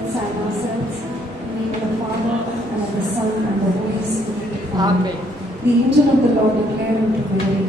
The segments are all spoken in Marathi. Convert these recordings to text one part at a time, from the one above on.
let's sign ourselves. In the name of the Father, and of the Son, and of the Holy Spirit. Amen. The angel of the Lord declared unto Mary,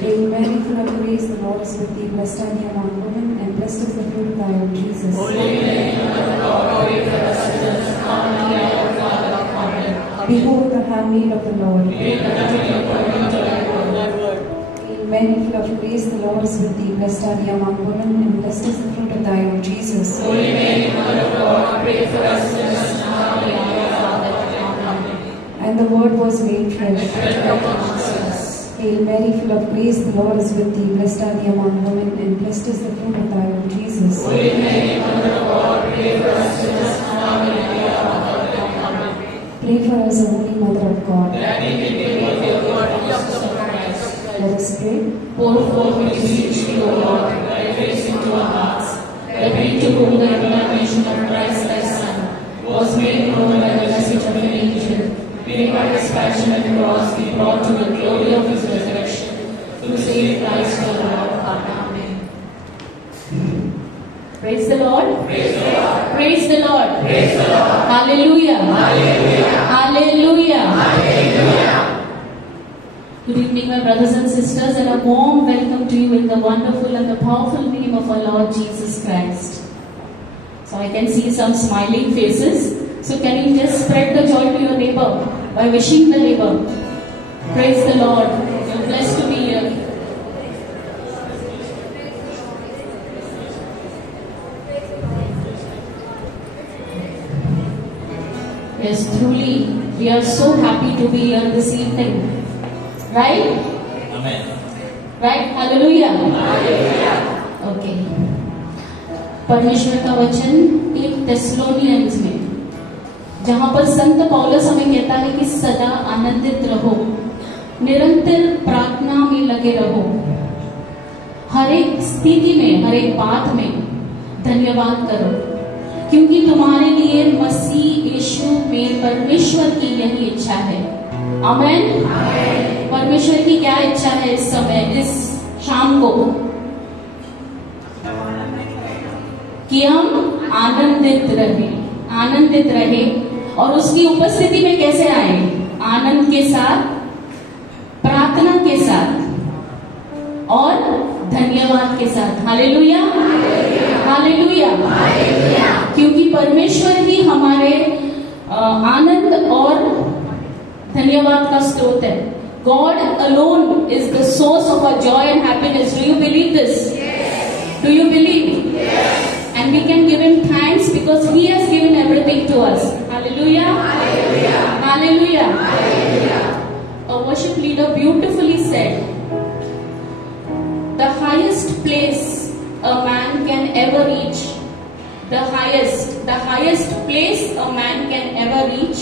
Hail Mary, full of grace, the Lord is with thee. Blessed are thou among women, and blessed is the fruit of thy womb, Jesus. Holy Mary, Mother of God, pray for us sinners, now and at the hour of our death. Amen. Behold the handmaid of the Lord. Be it unto me according to thy word. Hail Mary, full of grace, the Lord is with thee. Blessed are thou among women, and blessed is the fruit of thy womb, Jesus. Holy Mary, Mother of God, pray for us sinners, now and at the hour of our death. Amen. And the Word was made flesh. Jesus. Hail Mary, full of grace, the Lord is with thee. Blessed are thou among women, and blessed is the fruit of thy womb, Jesus. Holy Mary, Mother of God, pray for us sinners, now and at the hour of our death. Amen. Pray for us, O Holy Mother of God. That we may be worthy of your promise of Christ. Let us pray. Pour forth, we beseech thee, O Lord, thy grace into our hearts, that we to whom the incarnation of Christ thy Son was made known by the message of an angel, may by his passion and cross be brought to the glory of his resurrection, through same Christ our Lord. Amen. Praise the Lord. Praise the Lord. Praise the Lord. Praise the Lord. Hallelujah. Hallelujah. Hallelujah. Hallelujah. Good evening, my brothers and sisters, and a warm welcome to you in the wonderful and the powerful name of our Lord Jesus Christ. So I can see some smiling faces. So can you just spread the joy to your neighbor by wishing the neighbor? Praise the Lord. You're blessed to be here. Yes, truly, we are so happy to be here this evening. Right? Amen. Right? Hallelujah. Okay. परमेश्वर का वचन एक थेस्सलोनियंस में, जहां पर संत पौलुस हमें कहता है कि सदा आनंदित रहो, निरंतर प्रार्थना में लगे रहो, हर एक स्थिति में, हर एक बात में धन्यवाद करो, क्योंकि तुम्हारे लिए मसीह यीशु में परमेश्वर की यही इच्छा है। आमेन। परमेश्वर की क्या इच्छा है इस समय, इस शाम को? कि हम आनंदित रहे और उसकी उपस्थिति में कैसे आए? आनंद के साथ, प्रार्थना के साथ और धन्यवाद के साथ। हालेलुया, हालेलुया, क्योंकि परमेश्वर ही हमारे आनंद और धन्यवाद का स्रोत है। God alone is the source of our joy and happiness. Do you believe this? Yes. Do you believe? Yes. And we can give him thanks because he has given everything to us. Hallelujah. Hallelujah. Hallelujah. Hallelujah. A worship leader beautifully said, the highest place a man can ever reach, the highest place a man can ever reach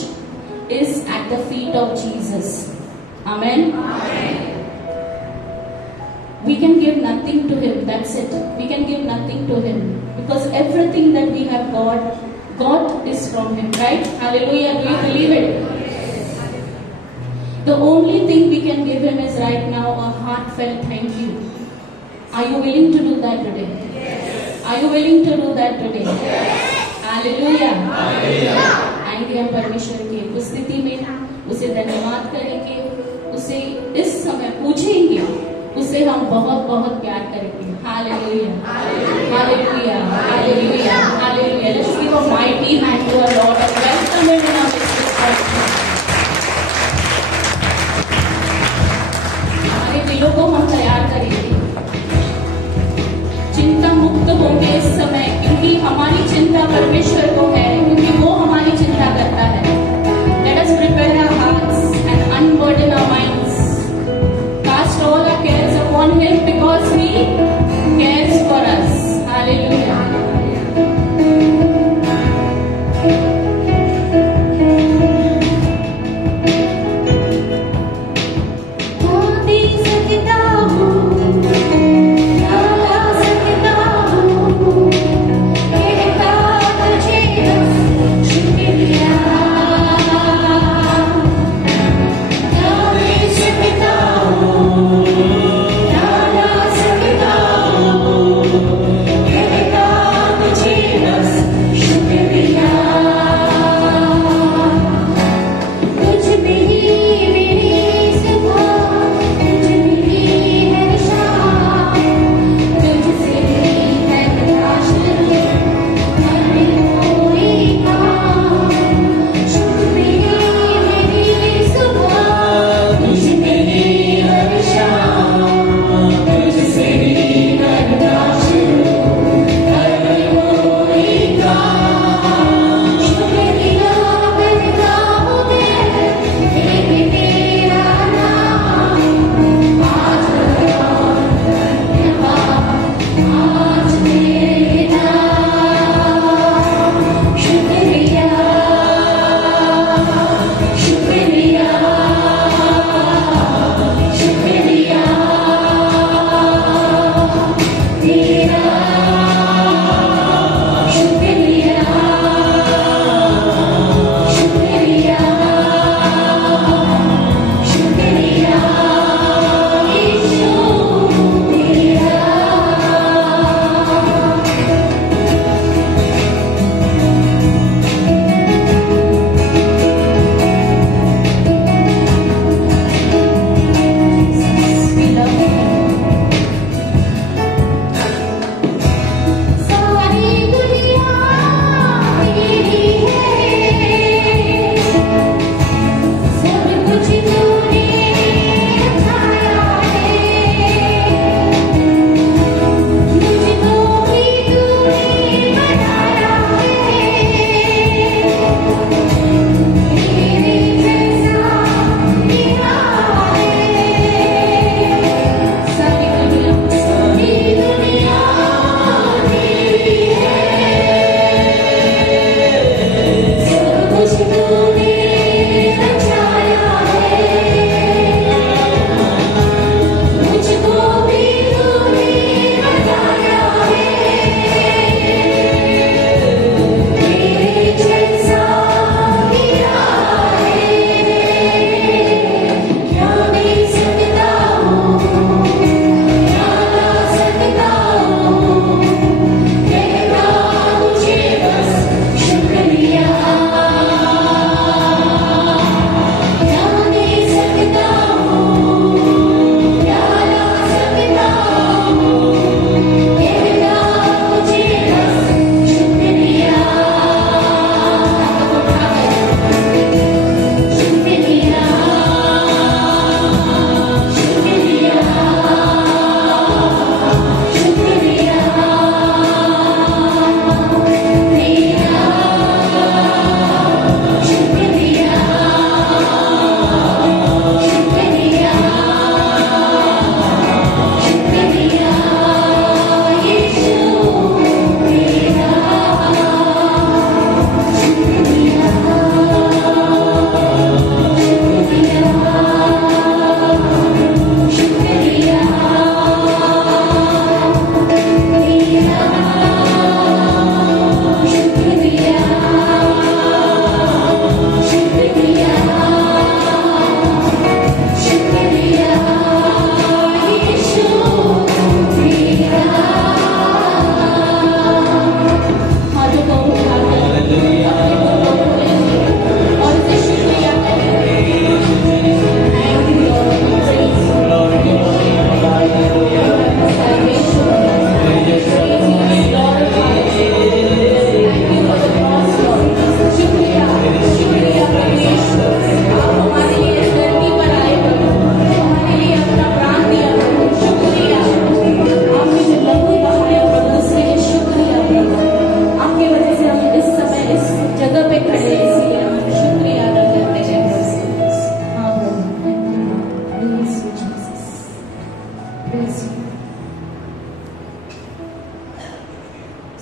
is at the feet of Jesus. Amen. Amen. We can give nothing to him. That's it. We can give nothing to him because everything that we have God is from him, right? Hallelujah. Do you believe it? Yes. The only thing we can give him is right now a heartfelt thank you. Are you willing to do that today? Yes. Are you willing to do that today? Yes. Hallelujah. Hallelujah. आएंगे हम परमेश्वर की उपस्थिति में, उसे धन्यवाद करेंगे, उसे इस समय पूछेंगे, उसे हम बहुत बहुत प्यार करेंगे। Hallelujah, hallelujah, hallelujah, hallelujah. Let's give a mighty hand to our Lord and welcome him in our midst. हमारे दिलों को हम तैयार करेंगे, चिंता मुक्त होंगे इस समय, क्योंकि हमारी चिंता परमेश्वर को है, क्योंकि वो हमारी चिंता करता है। Let us prepare our hearts and unburden our minds. Cast all our cares upon him because he cares for us. Hallelujah. Jesus.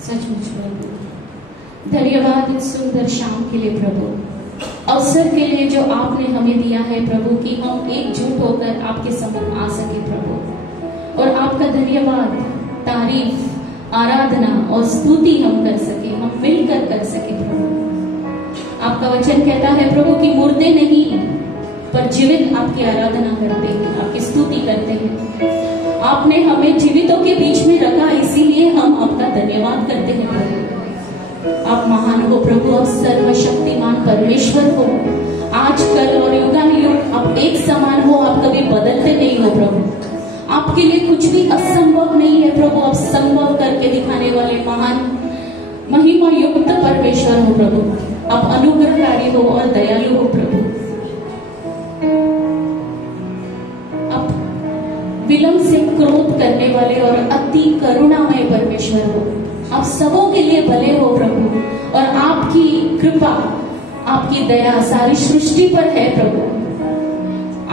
सचमुच प्रभु धन्यवाद इस सुंदर शाम के लिए प्रभु, अवसर के लिए जो आपने हमें दिया है प्रभु कि हम एकजुट होकर आपके सम्मुख आ सके प्रभु, और आपका धन्यवाद, तारीफ, आराधना और स्तुति हम कर सके, हम मिलकर कर सके प्रभु। आपका वचन कहता है प्रभु कि मुर्दे नहीं पर जीवित आपकी आराधना करते हैं, आपकी स्तुति करते हैं। आपने हमें जीवितों के बीच में रखा, इसीलिए हम आपका धन्यवाद करते हैं प्रभु। आप महान हो प्रभु, आप सर्वशक्तिमान परमेश्वर हो, आज कल और युगानुयुग आप एक समान हो, आप कभी बदलते नहीं हो प्रभु। आपके लिए कुछ भी असंभव नहीं है प्रभु, आप संभव करके दिखाने वाले महान महिमा युक्त परमेश्वर हो प्रभु। आप अनुग्रहकारी हो और दयालु हो प्रभु। आप विलंब से क्रोध करने वाले और अति करुणामय परमेश्वर हो। आप सबों के लिए भले हो प्रभु, और आपकी कृपा, आपकी दया सारी सृष्टि पर है प्रभु।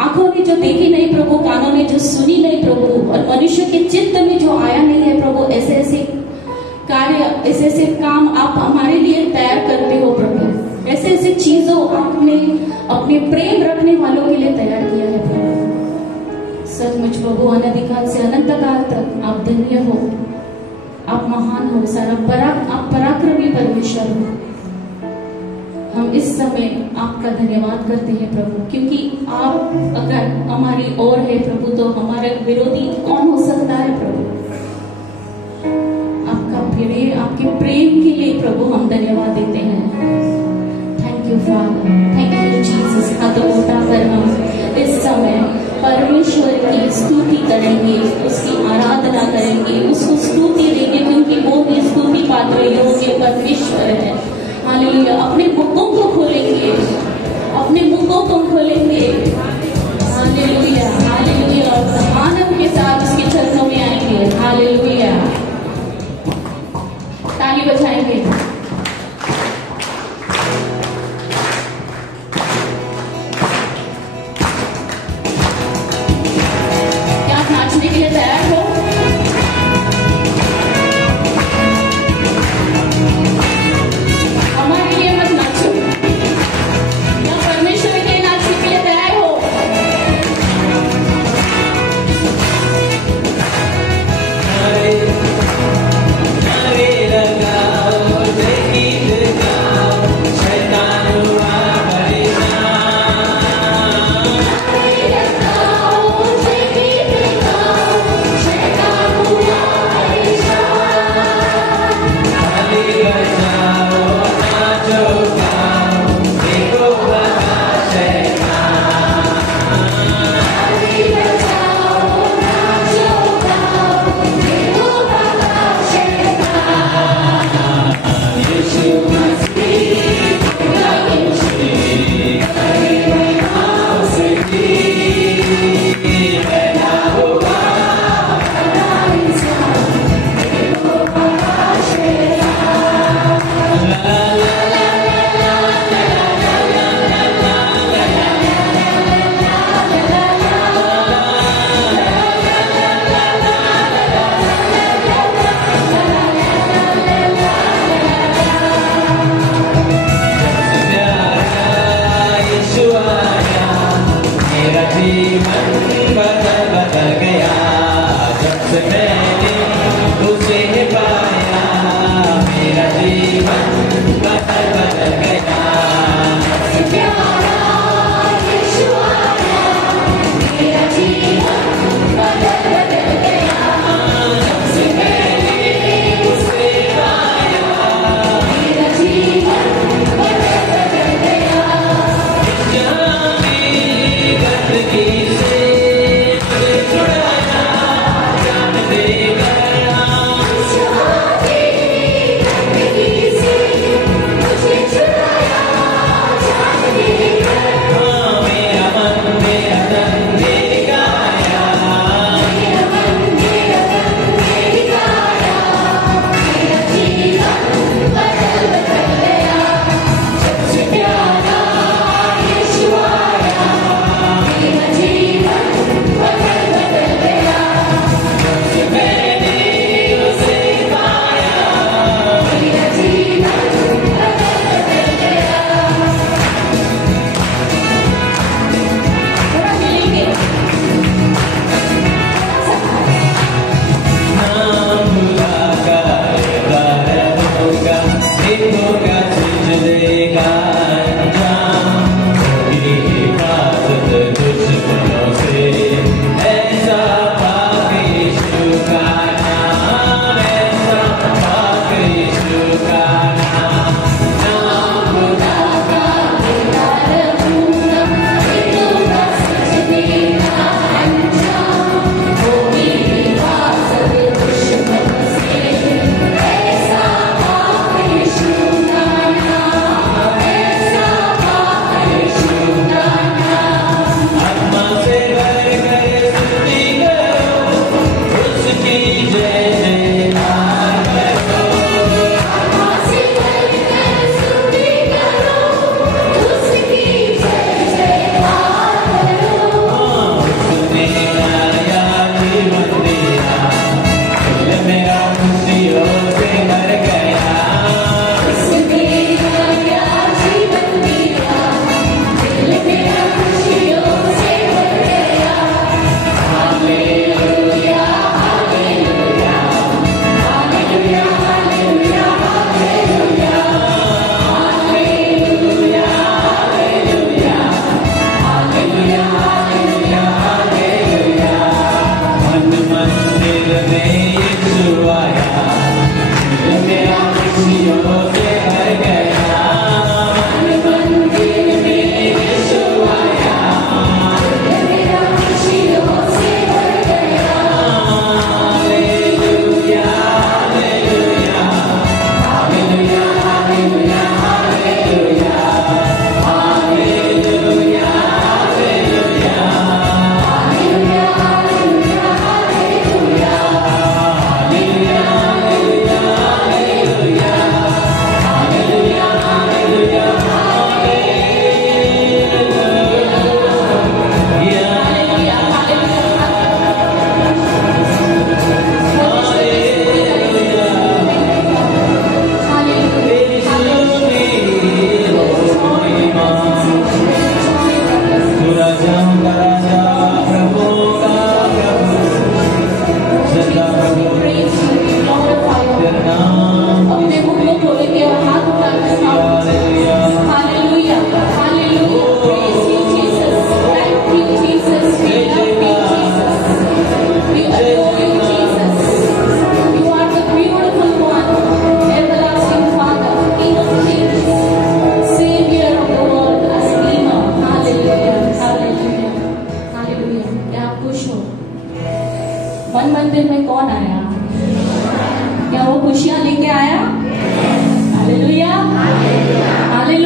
आंखों ने जो देखी नहीं प्रभु, कानों ने जो सुनी नहीं प्रभु, और मनुष्य के चित्त में जो आया नहीं है प्रभु, ऐसे ऐसे कार्य, ऐसे ऐसे काम आप हमारे लिए तैयार करते हो प्रभु। ऐसे ऐसे चीजों आपने अपने प्रेम रखने वालों के लिए तैयार किया है प्रभु। सचमुच प्रभु, अनधिकाल से अनंत काल तक आप धन्य हो, आप महान हो, आप पराक्रमी परमेश्वर हो। हम इस समय आपका धन्यवाद करते हैं प्रभु, क्योंकि आप अगर हमारी ओर है प्रभु, तो हमारे विरोधी कौन हो सकता है प्रभु। आपके प्रेम के लिए प्रभु हम धन्यवाद देते हैं। Thank you father, thank you Jesus. हाथों उठाकर हम इस समय परमेश्वर की स्तुति करेंगे, उसकी आराधना करेंगे, उसको स्तुति देंगे, क्योंकि वो भी स्तुति पात्र योग्य परमेश्वर है। हालेलुया। अपने मुखों को खोलेंगे, अपने मुखों को खोलेंगे। हालेलुया, हालेलुया, और आनंद के साथ उसके चरणों में आएंगे। हालेलुया, ताली बजाएंगे। क्या आप नाचने के लिए तैयार हो? हमारे लिए मत नाचो, क्या परमेश्वर के लिए नाचने के लिए तैयार हो? Hallelujah.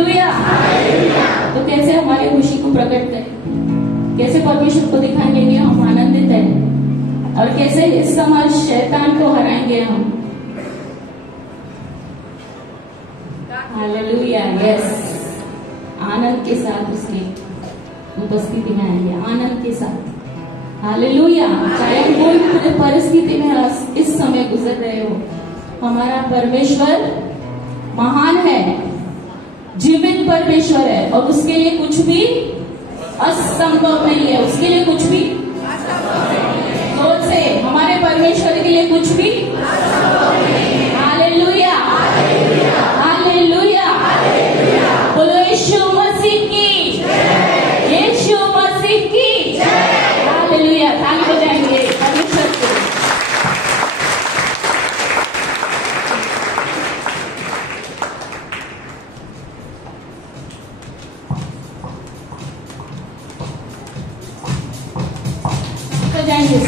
हालेलुया। तो कैसे हमारी खुशी को प्रकट करें, कैसे परमेश्वर को दिखाएंगे कि हम आनंदित हैं, और कैसे इस समय शैतान को हराएंगे हम। हालेलुया। यस, आनंद के साथ उसकी उपस्थिति में आएंगे, आनंद के साथ। हालेलुया। चाहे कोई परिस्थिति में इस समय गुजर रहे हो, हमारा परमेश्वर महान है, जीवित परमेश्वर है, और उसके लिए कुछ भी असंभव नहीं है। उसके लिए कुछ भी, जोर से, हमारे परमेश्वर के लिए कुछ भी। Hallelujah, hallelujah. बोलो यीशु मसीह की, यीशु मसीह की। हालेलुया। ताली बजाएंगे परमेश्वर को। बजाएंगे।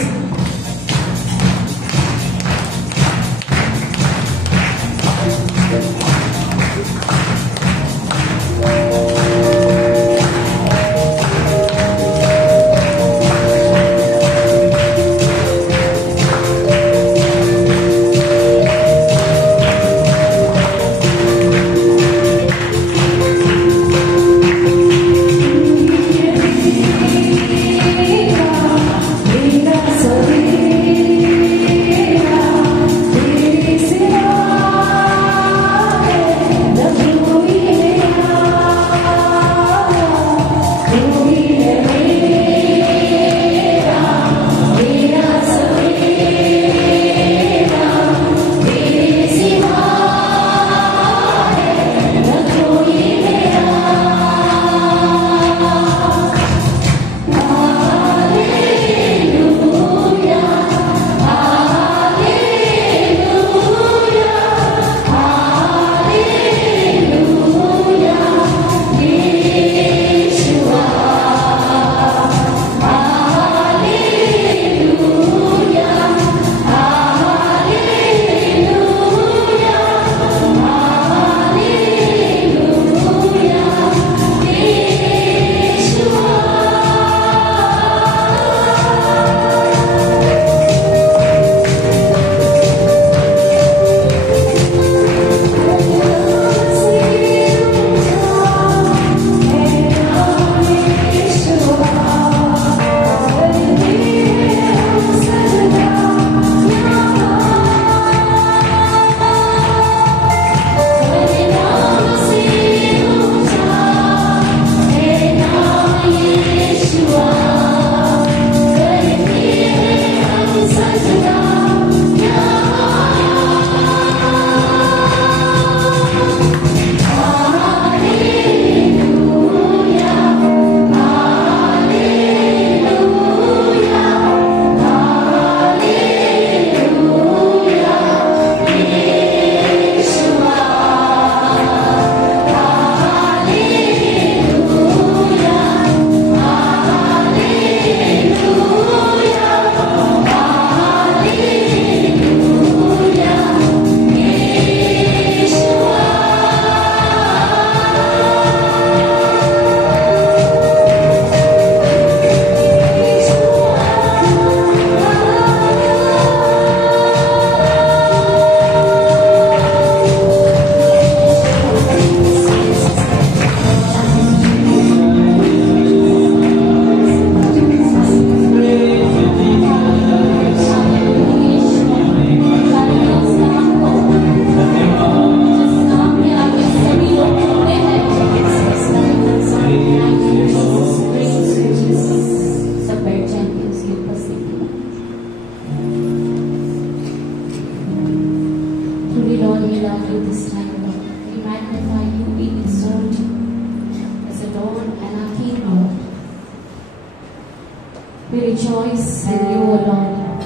We rejoice in you, O Lord,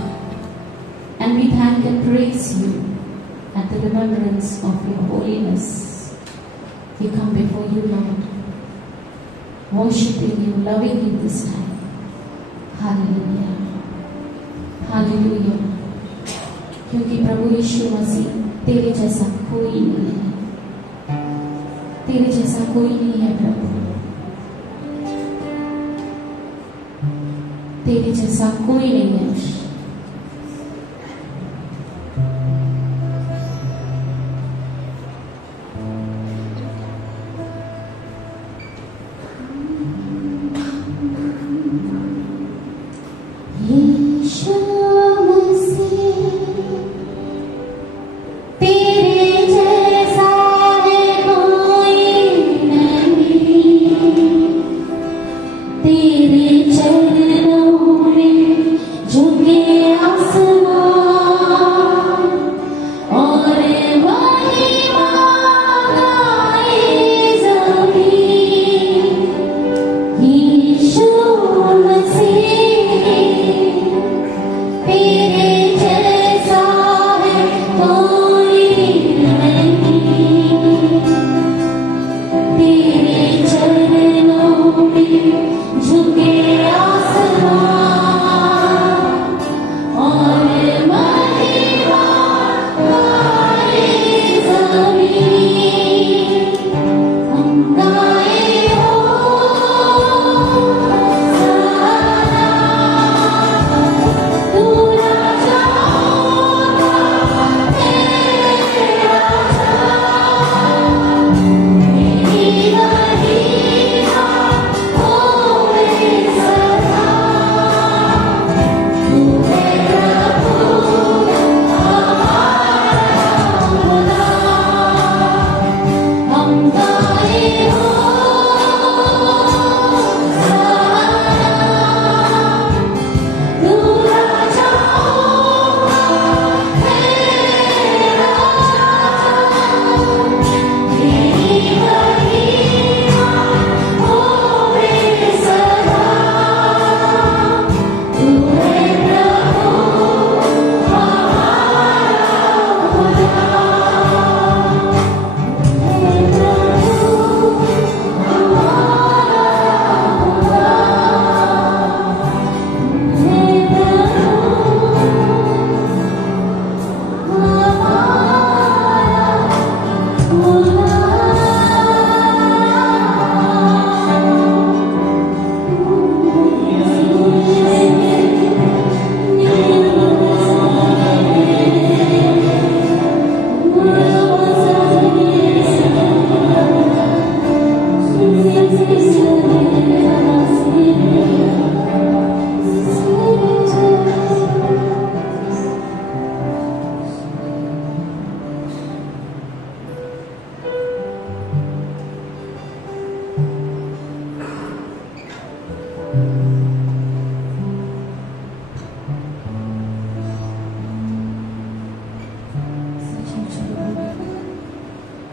and we thank and praise you at the remembrance of your holiness. We come before you, Lord, worshiping you, loving you this time. Hallelujah. Hallelujah. क्योंकि प्रभु यीशु मसीह तेरे जैसा कोई नहीं है, तेरे जैसा कोई नहीं है प्रभु, तेरे जैसा कोई नहीं है।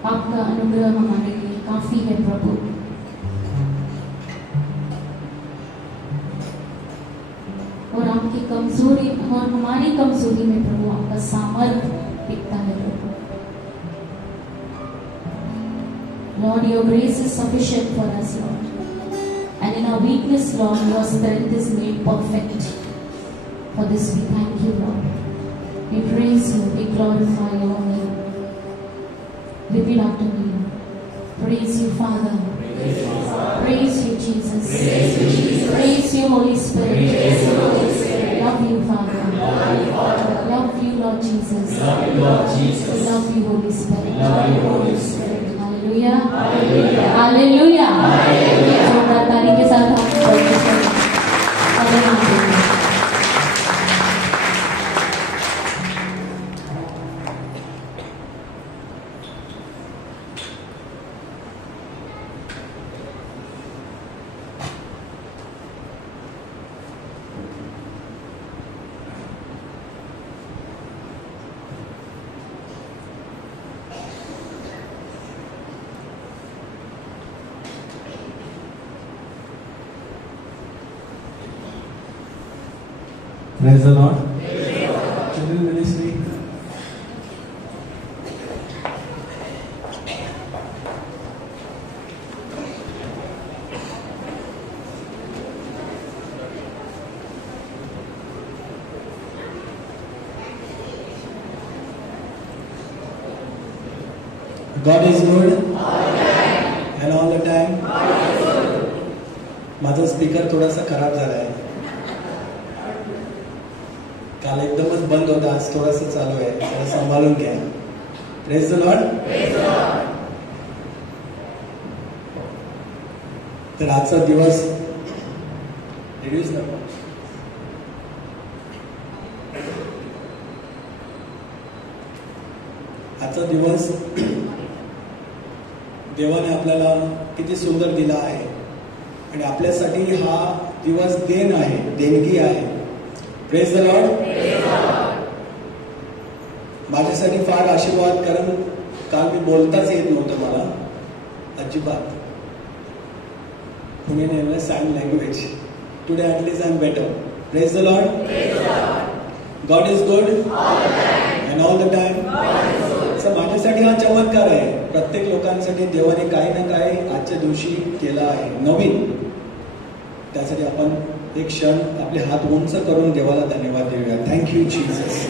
आपका अनुग्रह हमारे लिए काफी है प्रभु। और आपकी कमजोरी और हमारी कमजोरी में प्रभु आपका सामर्थ्य दिखता है प्रभु। Lord, your grace is sufficient for us, Lord. And in our weakness, Lord, your strength is made perfect. For this we thank you, Lord. We praise you, we glorify your name. Repeat after me. Praise you, Father. Praise you, Jesus. Praise you, Holy Spirit. Love you, Father. Love you, Lord Jesus. Love you, Holy Spirit. Hallelujah. Hallelujah. जोरदार ताली के साथ हम Praise the Lord. Children ministry. God is good. and all the time. माझा स्पीकर थोडासा खराब झाला आहे. काल एकदमच बंद होता, आज थोडासा चालू आहे, थोडं सांभाळून घ्या. Praise the Lord. तर आजचा दिवस रिड्यूस नको. आजचा दिवस देवाने आपल्याला किती सुंदर दिला आहे आणि आपल्यासाठी हा दिवस देण आहे, देणगी आहे. Praise the Lord. माझ्यासाठी फार आशीर्वाद, कारण काल मी बोलताच येत नव्हतं मला अजिबात. पुणे नेमलं sign language. Today at least I am better. Praise the Lord. God is good and all the time. माझ्यासाठी हा चमत्कार आहे. प्रत्येक लोकांसाठी देवाने काही ना काही आजच्या दिवशी केला आहे नवीन. त्यासाठी आपण एक क्षण आपले हात उंच करून देवाला धन्यवाद देऊया. Thank you Jesus.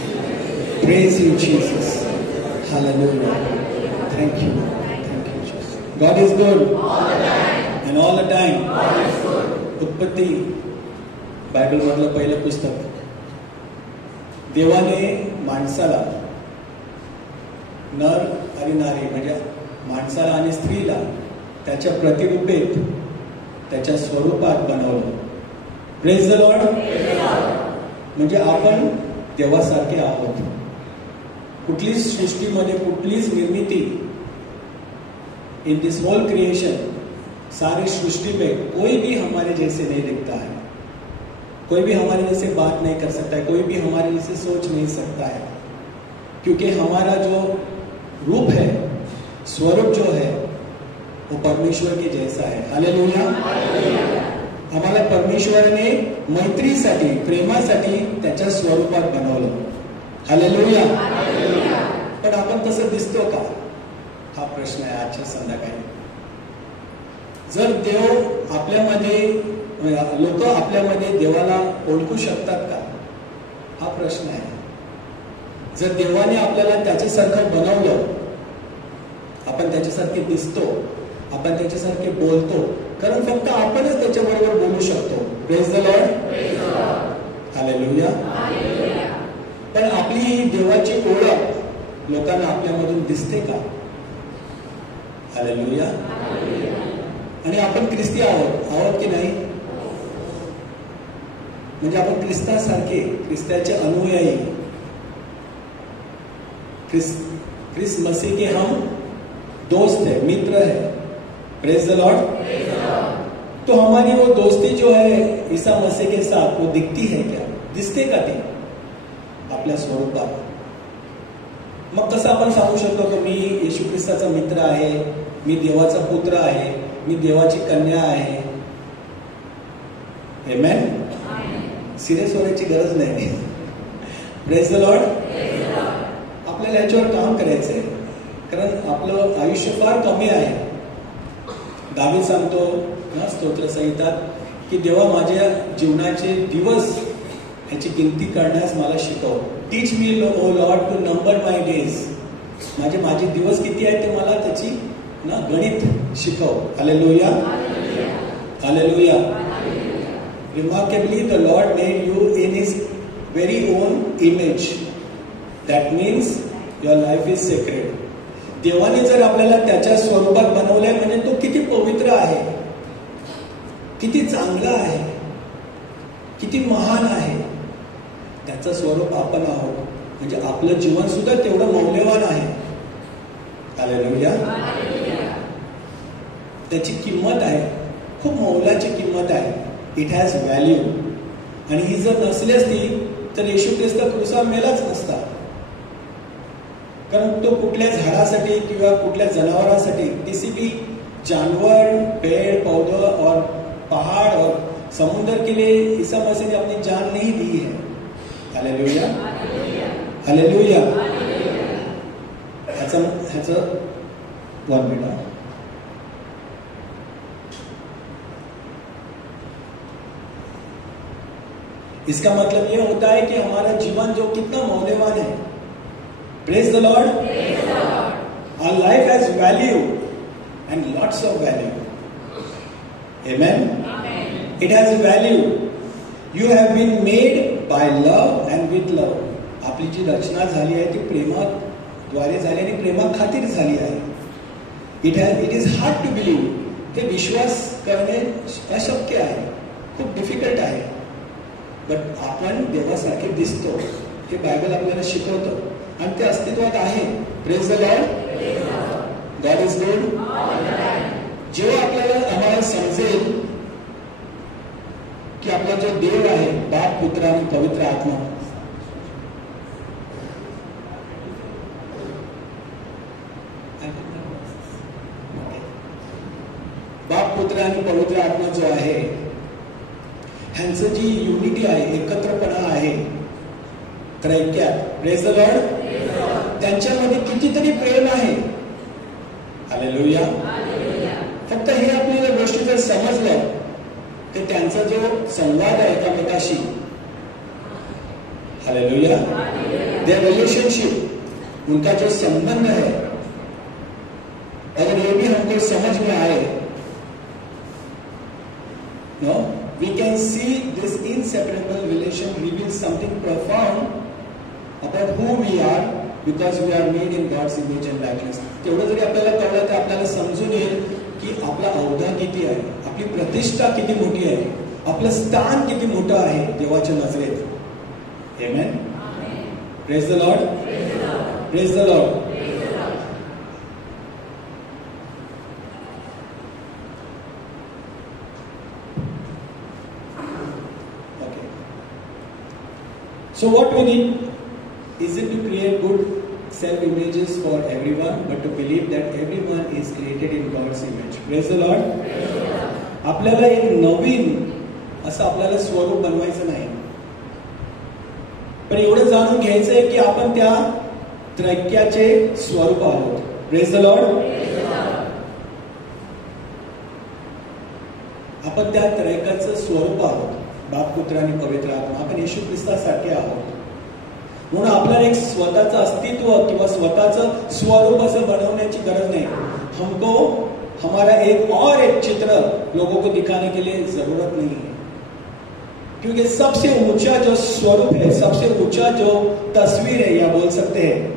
Praise you Jesus. Hallelujah. Thank you. Thank you Jesus. God is good and all the time. उत्पत्ती बायबल मधलं पहिलं पुस्तक. देवाने माणसाला, नर आणि नारी म्हणजे माणसाला आणि स्त्रीला त्याच्या प्रतिरूपेत, त्याच्या स्वरूपात बनवलं. Praise the Lord. म्हणजे आपण देवासारखे आहोत. कुठलीच सृष्टीमध्ये, कुठलीच निर्मिती, इन दिस होल क्रिएशन, सारी सृष्टि में कोई भी हमारे जैसे नहीं दिखता है. कोई भी हमारे जैसे बात नहीं कर सकता है. कोई भी हमारे जैसे सोच नहीं सकता है. क्योंकि हमारा जो रूप है, स्वरूप जो है, वो परमेश्वर के जैसा है. हालेलुया. आम्हाला परमेश्वराने मैत्रीसाठी, प्रेमासाठी त्याच्या स्वरूपात बनवलं. हालेलुया. पण आपण तसं दिसतो का, हा प्रश्न आहे आजच्या संध्याकाळी. जर देव आपल्यामध्ये, लोक आपल्यामध्ये देवाला ओळखू शकतात का, हा प्रश्न आहे. जर देवाने आपल्याला त्याच्यासारखं बनवलं, आपण त्याच्यासारखे दिसतो, आपण त्याच्यासारखे बोलतो, कारण फक्त आपणच त्याच्याबरोबर बोलू शकतो. Praise the Lord. हालेलुया. पण आपली देवाची ओळख लोकांना आपल्यामधून दिसते का? हालेलुया. आणि आपण ख्रिस्ती आहोत की नाही? म्हणजे आपण ख्रिस्तासारखे, ख्रिस्ताचे अनुयायी, ख्रिस्त मसीह के हम दोस्त है, मित्र है. Praise the Lord. तो हमारी वो दोस्ती जो है ईसा मसीह के साथ, वो दिखती है क्या? दिसते का ती आपल्या स्वरूपात? मग कसं आपण सांगू शकतो की मी येशू ख्रिस्ताचा मित्र आहे, मी देवाचा पुत्र आहे, मी देवाची कन्या आहे? आमेन. सिरियस होण्याची गरज नाही. Praise the Lord. आपल्याला याच्यावर काम करायचंय, कारण आपलं आयुष्य फार कमी आहे. दावीद सांगतो ना स्तोत्र संहितात की देवा माझ्या जीवनाचे दिवस ह्याची गिनती करण्यास मला शिकव. Teach me O Lord to number my days. माझे दिवस किती आहेत ते मला त्याची ना गणित शिकव. Hallelujah. Hallelujah. Remarkably, the Lord made you in His very own image. That means your life is sacred. देवाने जर आपल्याला त्याच्या स्वरूपात बनवलंय म्हणजे तो किती पवित्र आहे, किती चांगला आहे, किती महान आहे. त्याचं स्वरूप आपण आहोत, म्हणजे आपलं जीवन सुद्धा तेवढं मौल्यवान आहे. हालेलुया. त्याची किंमत आहे, खूप मौलाची किंमत आहे. It has value. आणि ही जर नसली असती तर येशू ख्रिस्त क्रूसावर मेलाच नसता. कारण तो कुठल्या झाडासाठी किंवा कुठल्या जनावरांसाठी, किसी भी जानवर, पेड़ पौधे और पहाड़ और समुद्र के लिए ईसा मसीह ने अपनी जान नहीं दी है. हालेलुया. हालेलुया. ह्याचं वन मिनिट. इसका मतलब यह होता है कि हमारा जीवन जो कितना मौल्यवान है. Praise the Lord. Our life has value and lots of value. Amen? It has value. You have been made by love and with love. आपली जी रचना झाली आहे ती प्रेमाद्वारे झाली आणि प्रेमाखातीर झाली आहे. It is hard to believe. ते विश्वास करणे अशक्य आहे, खूप डिफिकल्ट आहे. बट आपण देवासारखे दिसतो हे बायबल आपल्याला शिकवतं आणि ते अस्तित्वात आहे. Praise the Lord. God is good. जेव्हा आम्हाला समजेल की आपला जो देव आहे बाप, पुत्र आणि पवित्र आत्मा, बाप, पुत्र आणि पवित्र आत्मा जो आहे ह्यांचं जी युनिटी आहे, एकत्रपणा आहे त्रैक्यात, प्रेज द लॉर्ड, त्यांच्यामध्ये कितीतरी प्रेम आहे. हालेलुया. फक्त हे आपल्याला गोष्टी जर समजलं तर त्यांचा जो संवाद आहे एकामेकाशी, हालेलुया, देयर रिलेशनशिप, उनका जो संबंध है, अगर ये भी हमको समझ में आए, no, we can see this inseparable relation reveals something profound about who we are because we are made in God's image and likeness. तेवढं जरी आपल्याला कळलं तर आपल्याला समजून येईल की आपला औदा किती आहे, आपली प्रतिष्ठा किती मोठी आहे, आपलं स्थान किती मोठं आहे देवाच्या नजरेत. Amen. Praise the Lord. Praise the Lord. So what we need isn't to create good self-images for everyone, but to believe that everyone is created in God's image. Praise the Lord. आपल्याला एक नवीन असं आपल्याला स्वरूप बनवायचं नाही, पण एवढं जाणून घ्यायचंय की आपण त्या त्रैक्याचे स्वरूप आहोत. Praise the Lord. आपण त्या त्रैकाचं स्वरूप आहोत, बाप, पुत्र आणि पवित्र आत्मा. आपण येशू ख्रिस्तासारखे आहोत. म्हणून आपल्याला एक स्वतःचं अस्तित्व किंवा स्वतःचं स्वरूप असं बनवण्याची गरज नाही. हमको हमारा एक चित्र लोगों को दिखाने के लिए जरूरत नहीं है, क्योंकि सबसे ऊंचा जो स्वरूप है, सबसे ऊंचा जो तस्वीर है, या बोल सकते हैं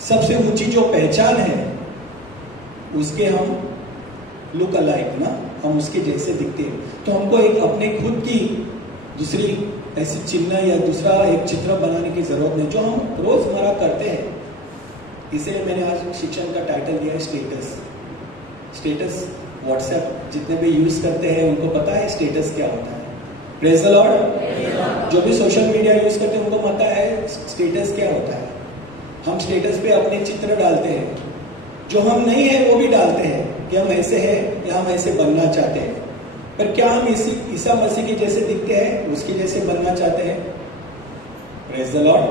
सबसे ऊंची जो पहचान है, उसके हम लुक अलाइक ना, हम उसके जैसे दिखते हैं. तो हमको एक अपने खुद की दूसरी ऐसी चिन्ह या दूसरा एक चित्र बनाने की जरूरत नहीं, जो हम रोजमर्रा करते हैं. इसलिए मैंने आज शिक्षण का टाइटल दिया है स्टेटस. स्टेटस व्हाट्सएप जितने भी यूज करते हैं उनको पता है स्टेटस क्या होता है. Praise the Lord. जो भी सोशल मीडिया यूज करते हैं उनको पता है स्टेटस क्या होता है. हम स्टेटस पे अपने चित्र डालते हैं, जो हम नहीं है वो भी डालते हैं कि हम ऐसे हैं या हम ऐसे बनना चाहते हैं. पर क्या हम ईसा मसीह के जैसे दिखते हैं, उसके जैसे बनना चाहते हैं? Praise the Lord.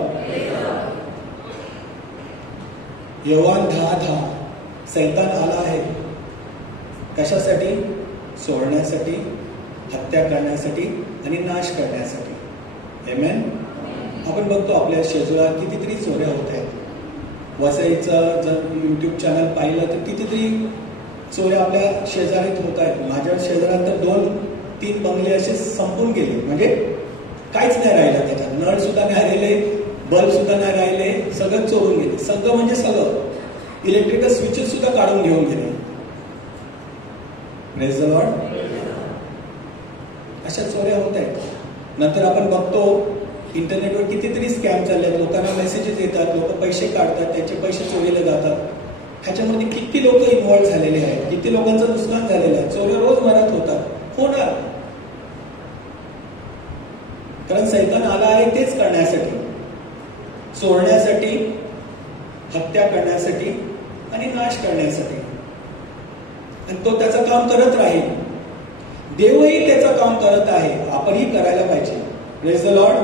योहान 10:10 सैतान आला आहे कशासाठी? सोडण्यासाठी, हत्या करण्यासाठी आणि नाश करण्यासाठी. आमेन. आपण बघतो आपल्या शेजारात कितीतरी चोऱ्या होत आहेत. वसईचं जर YouTube चॅनल पाहिलं तर कितीतरी चोऱ्या आपल्या शेजारीत होत आहेत. माझ्या शेजारात तर 2-3 बंगले असे संपून गेले, म्हणजे काहीच नाही राहिलं त्याच्यात. नळ सुद्धा नाही राहिले, बल्ब सुद्धा नाही राहिले, सगळं चोरून गेले. सगळं म्हणजे सगळं, इलेक्ट्रिकल स्विचेस सुद्धा काढून घेऊन गेले. Praise the Lord. अशा चोऱ्या होत आहेत. नंतर आपण बघतो इंटरनेटवर कितीतरी स्कॅम चालले आहेत. लोकांना मेसेजेस येतात, लोक पैसे काढतात, त्यांचे पैसे चोरीले जातात. ह्याच्यामध्ये किती लोक इन्व्हॉल्व झालेले आहेत, किती लोकांचं नुकसान झालेलं आहे. चोऱ्या रोजमर्रात होतात, होणार. कारण सैतान आला आहे तेच करण्यासाठी, चोरण्यासाठी, हत्या करण्यासाठी आणि नाश करण्यासाठी. आणि तो त्याचं काम करत राहील. देवही त्याचं काम करत आहे, आपणही करायला पाहिजे. Praise the Lord.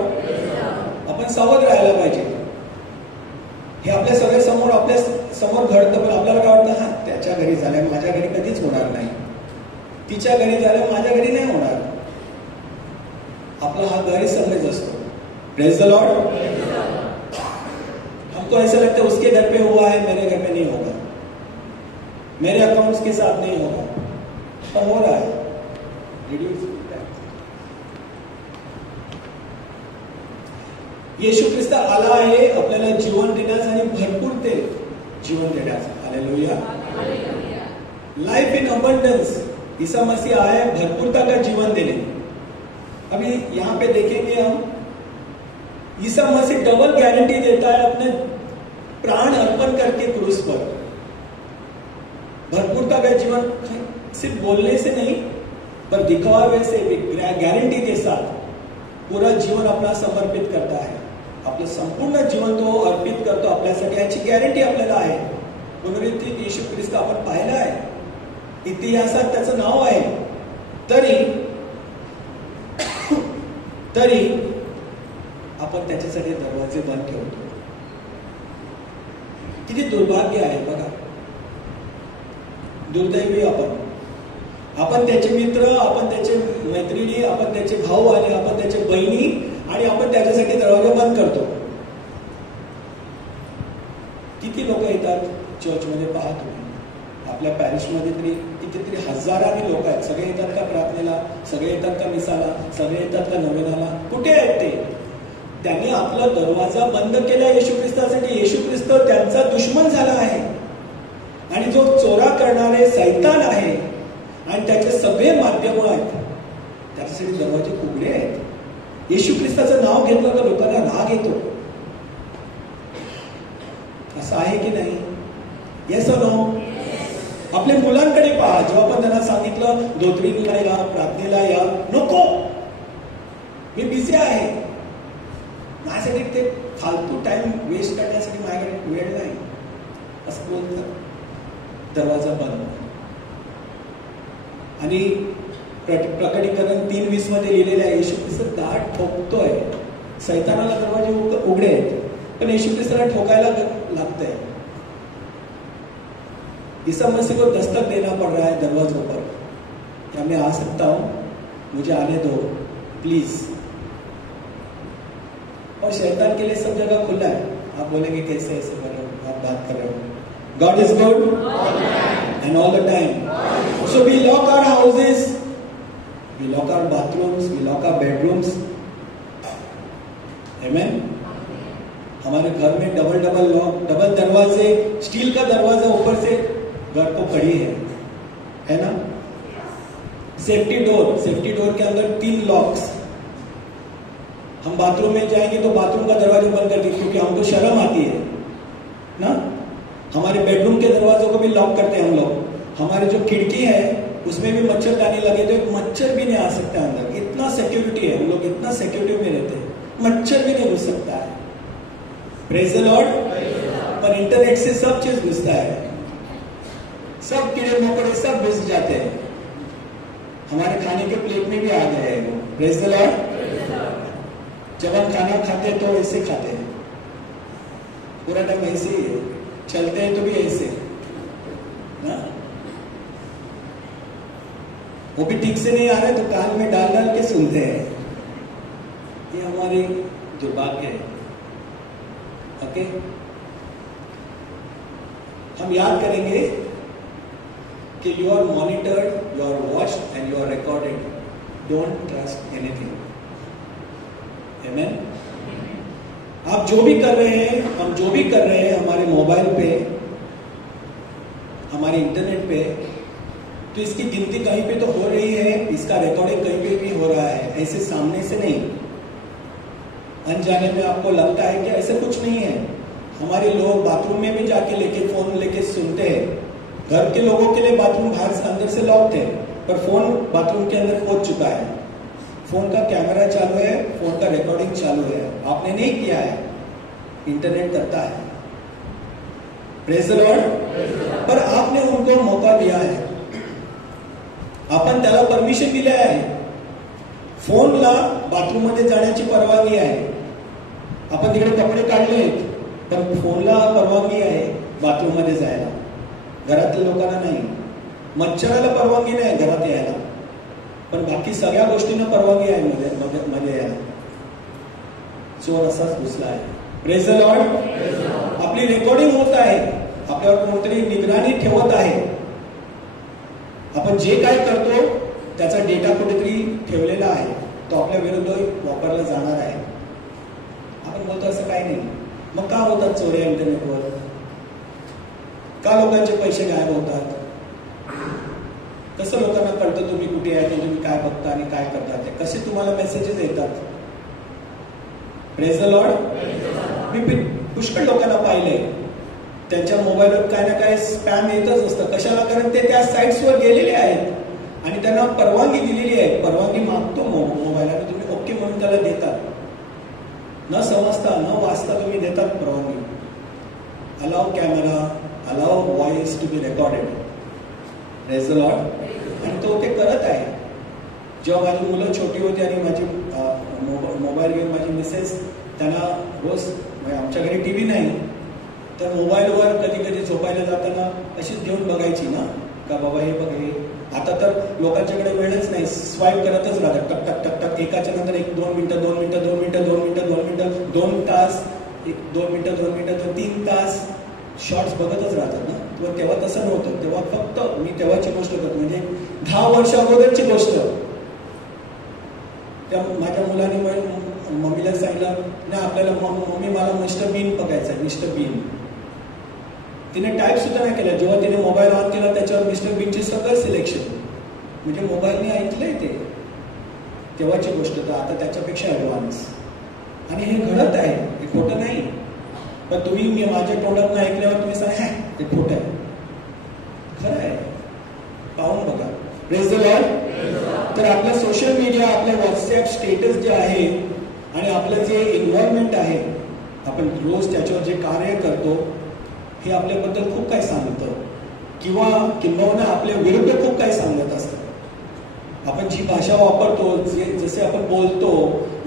आपण सावध राहायला पाहिजे. हे आपल्या सगळ्या समोर, आपल्या समोर घडतं, पण आपल्याला काय वाटतं, हा त्याच्या घरी झालं, माझ्या घरी कधीच होणार नाही. तिच्या घरी झालं, माझ्या घरी नाही होणार. आपला हा घरी सगळेच असतो. Praise the Lord. हमको ऐसा लगता है उसके घर पे हुआ है, मेरे घर पे नहीं होगा. मेरे अकाउंट्स के साथ नहीं होगा, पर हो रहा है। रिड्यूस येशू ख्रिस्त आला आहे आपल्याला जीवन देण्यास आणि भरपूर ते जीवन देण्यास। Hallelujah. Life in abundance, Isa Masih आया है भरपूरता का जीवन देने। अभी यहां पे देखेंगे हम, ईसा मसीह डबल गारंटी देता है अपने प्राण अर्पण करके क्रूस पर। भरपूरता का जीवन सिर्फ बोलने से नहीं, पर दिखावे से भी, गारंटी के साथ पूरा जीवन अपना समर्पित करता है। आपलं संपूर्ण जीवन तो अर्पित करतो आपल्यासाठी, याची गॅरंटी आपल्याला आहे। पुनरुत्थित येशू ख्रिस्त आपण पाहिला आहे, इतिहासात त्याचं नाव आहे, तरी आपण त्याच्यासाठी दरवाजे बंद ठेवतो। किती दुर्भाग्य आहे बघा, दुर्दैवी आपण त्याचे मित्र, आपण त्याचे मैत्रिणी, आपण त्याचे भाऊ आणि आपण त्याचे बहिणी, आणि आपण त्याच्यासाठी दरवाजा बंद करतो। किती लोक येतात चर्चमध्ये, पहा तुम्ही आपल्या पॅरिशमध्ये तरी कितीतरी हजारांनी लोक आहेत। सगळे येतात का प्रार्थनेला, सगळे येतात का मिसाला, सगळे येतात का नवेनाला? कुठे आहेत ते? त्यांनी आपला दरवाजा बंद केला येशू ख्रिस्तासाठी। येशू ख्रिस्त त्यांचा दुश्मन झाला आहे, आणि जो चोरा करणारे सैतान आहे आणि त्याचे सगळे माध्यम आहेत, त्याच्यासाठी दरवाजे उघडे आहेत। येशू ख्रिस्ताचं नाव घेतलं तर लोकांना राग येतो, असं आहे की नाही? येस और नो? आपल्या मुलांकडे पहा, जेव्हा आपण त्यांना सांगितलं धोत्रीला या, प्रार्थनेला या, नको मी बिझी आहे, माझ्यासाठी ते फालतू टाइम वेस्ट करण्यासाठी माझ्याकडे वेळ नाही, असं बोलतात। दरवाजा बंद। आणि प्रकटीकरण 3:20 मध्ये लिहिलेलं आहे, येशू ख्रिस्त दाट ठोकतोय। सैतानाला दरवाजे उघडे आहेत, पण येशू ख्रिस्ताला ठोकायला लागतंय। ईसा मसीह को दस्तक देना पड़ रहा है दरवाजों पर, क्या मैं आ सकता हूं? मुझे आने दो प्लीज। और शैतान के लिए सब जगह खुला है। आप बोलेंगे कैसे ऐसे कर रहे हो, आप बात कर रहे हो? God is good and all the time. So we lock our houses, we lock our bathrooms, we lock our bedrooms. Amen. हमारे घर में डबल लॉक, डबल दरवाजे, स्टील का दरवाजा ऊपर से घर को कड़ी है ना? सेफ्टी डोर के अंदर 3 लॉक्स। हम बाथरूम में जाएंगे तो बाथरूम का दरवाजा बंद कर देंगे, क्योंकि हमको शर्म आती है ना। हमारे बेडरूम के दरवाजों को भी लॉक करते हैं हम लोग। हमारी जो खिड़की है उसमें भी मच्छरदानी लगे, तो एक मच्छर भी नहीं आ सकता अंदर। इतना सिक्योरिटी है, हम लोग इतना सिक्योरिटी में रहते हैं, मच्छर भी नहीं घुस सकता है। Praise the lord. पर इंटरनेट से सब चीज घुसता है, सब कीड़े मकोड़े सब घुस जाते हैं। हमारे खाने के प्लेट में भी आ गए हैं वो। Praise the Lord. जब हम खाना खाते हैं तो ऐसे खाते हैं, पूरा टाइम ऐसे ही है, चलते हैं तो भी ऐसे ना, वो भी ठीक से नहीं आ रहे तो कान में डाल डाल के सुनते हैं। ये हमारी दुर्भाग्य है। ओके, हम याद करेंगे कि you are monitored, you are watched and you are recorded. Don't trust anything. Amen. आप जो भी कर रहे हैं, हम जो भी कर रहे हैं हमारे मोबाइल पे, हमारे इंटरनेट पे, तो इसकी गिनती कहीं पे तो हो रही है, इसका रिकॉर्डिंग कहीं पे भी हो रहा है, ऐसे सामने से नहीं। अनजाने में आपको लगता है कि ऐसा कुछ नहीं है। हमारे लोग बाथरूम में भी जाके लेके फोन लेके सुनते हैं। घर के लोगों के लिए बाथरूम बाहर से अंदर से लॉक थे, पर फोन बाथरूम के अंदर पहुंच चुका है। फोन का कैमरा चालू है, फोन का रिकॉर्डिंग चालू है। आपने नहीं किया है, इंटरनेट करता है। Praise the lord. पर आपने उनको मौका दिया है, आपण त्याला परमिशन दिले आहे। फोनला बाथरूम मध्ये जाण्याची परवानगी आहे। आपण तिकडे कपडे काढलेत, पण फोनला परवानगी आहे बाथरूम मध्ये जायला, घरातल्या लोकांना नाही। मच्छराला परवानगी नाही घरात यायला, पण बाकी सगळ्या गोष्टींना परवानगी आहे मध्ये यायला। चोर असाच घुसला आहे। Praise the Lord. आपली रेकॉर्डिंग होत आहे, आपल्यावर कोणतरी निगराणी ठेवत आहे, आपण जे काय करतो त्याचा डेटा कुठेतरी ठेवलेला आहे, तो आपल्या विरुद्ध वापरला जाणार आहे. आपण बोलतो असं काही नाही. मग का होतात चोऱ्या इंटरनेटवर? का लोकांचे पैसे गायब होतात? कसं लोकांना कळतं तुम्ही कुठे आहे, तुम्ही काय बघता आणि काय करता ते? कसे तुम्हाला मेसेजेस येतात? Praise the lord. मी पुष्कळ लोकांना पाहिलंय, त्यांच्या मोबाईलवर काय ना काय स्पॅम येतच असतं. कशाला? कारण ते त्या साईट्सवर गेलेले आहेत आणि त्यांना परवानगी दिलेली आहे. परवानगी मागतो मोबाईल आणि तुम्ही ओके म्हणून त्याला देतात. न समजता न वाचता तुम्ही देतात परवानगी. Allow camera, allow voice to be recorded. Praise the Lord. आणि तो ते करत आहे. जेव्हा माझी मुलं छोटी होती आणि माझी मोबाईल घेऊन माझी मिसेस त्यांना रोज, आमच्या घरी टीव्ही नाही, तर मोबाईलवर कधी कधी झोपायला जाताना अशीच घेऊन बघायची ना, का बाबा हे बघ हे. आता तर लोकांच्याकडे वेळच नाही, स्वाईप करतच राहतात टक टक टक टक, एकाच्या नंतर एक, 2 मिनिटं 2 मिनिटं 2 मिनिटं 2 मिनिटं 2 मिनिटं 2 तास, 2 मिनिटं 2 मिनिटं 3 तास शॉर्ट्स बघतच राहतात ना. तेव्हा तसं नव्हतं. तेव्हा फक्त मी तेव्हाची गोष्ट करतो, म्हणजे 10 वर्ष अगोदरची गोष्ट. त्या माझ्या मुलाने मम्मीला सांगितलं ना, आपल्याला मम्मी मला मिस्टर बीन बघायचं आहे, मिस्टर बीन. तिने टाईप सुद्धा नाही केलं. जेव्हा तिने मोबाईल ऑन केला त्याच्यावर मिस्टर बीनचे सगळं सिलेक्शन, म्हणजे मोबाईलने ऐकलंय ते. तेव्हाची गोष्ट. तर आता त्याच्यापेक्षा ऍडव्हान्स. आणि हे घडत आहे, हे खोटं नाही. पण तुम्ही मी माझ्या तोंडातून ऐकल्यावर तुम्ही सांगा हे खोटं आहे. खरं आहे, पाहून बघा. Praise the Lord. तर आपलं सोशल मीडिया, आपलं व्हॉट्सअप स्टेटस जे आहे आणि आपलं जे एन्व्हायरमेंट आहे, आपण रोज त्याच्यावर जे कार्य करतो, हे आपल्याबद्दल खूप काही सांगतं किंवा आपल्या विरुद्ध खूप काही सांगत असतं. आपण जी भाषा वापरतो, जसे आपण बोलतो,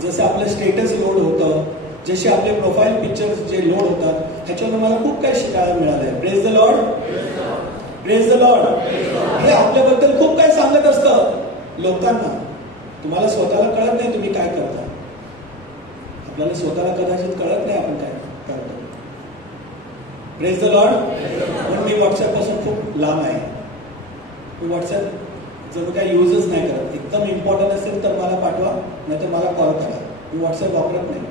जसं आपलं स्टेटस लोड होतं, जसे आपले प्रोफाईल पिक्चर्स जे लोड होतात, ह्याच्यावर मला खूप काही शिकायला मिळालंय. Praise the Lord. Praise the Lord. हे आपल्याबद्दल खूप काही सांगत असतं लोकांना. तुम्हाला स्वतःला कळत नाही तुम्ही काय करता. आपल्याला स्वतःला कदाचित कळत नाही आपण काय करतो. Praise the Lord. पण मी व्हॉट्सअप पासून खूप लांब आहे. मी व्हॉट्सअप जर काही यूजच नाही करत. एकदम इम्पॉर्टंट असेल तर मला पाठवा, नाहीतर मला कॉल करा. मी व्हॉट्सअप वापरत नाही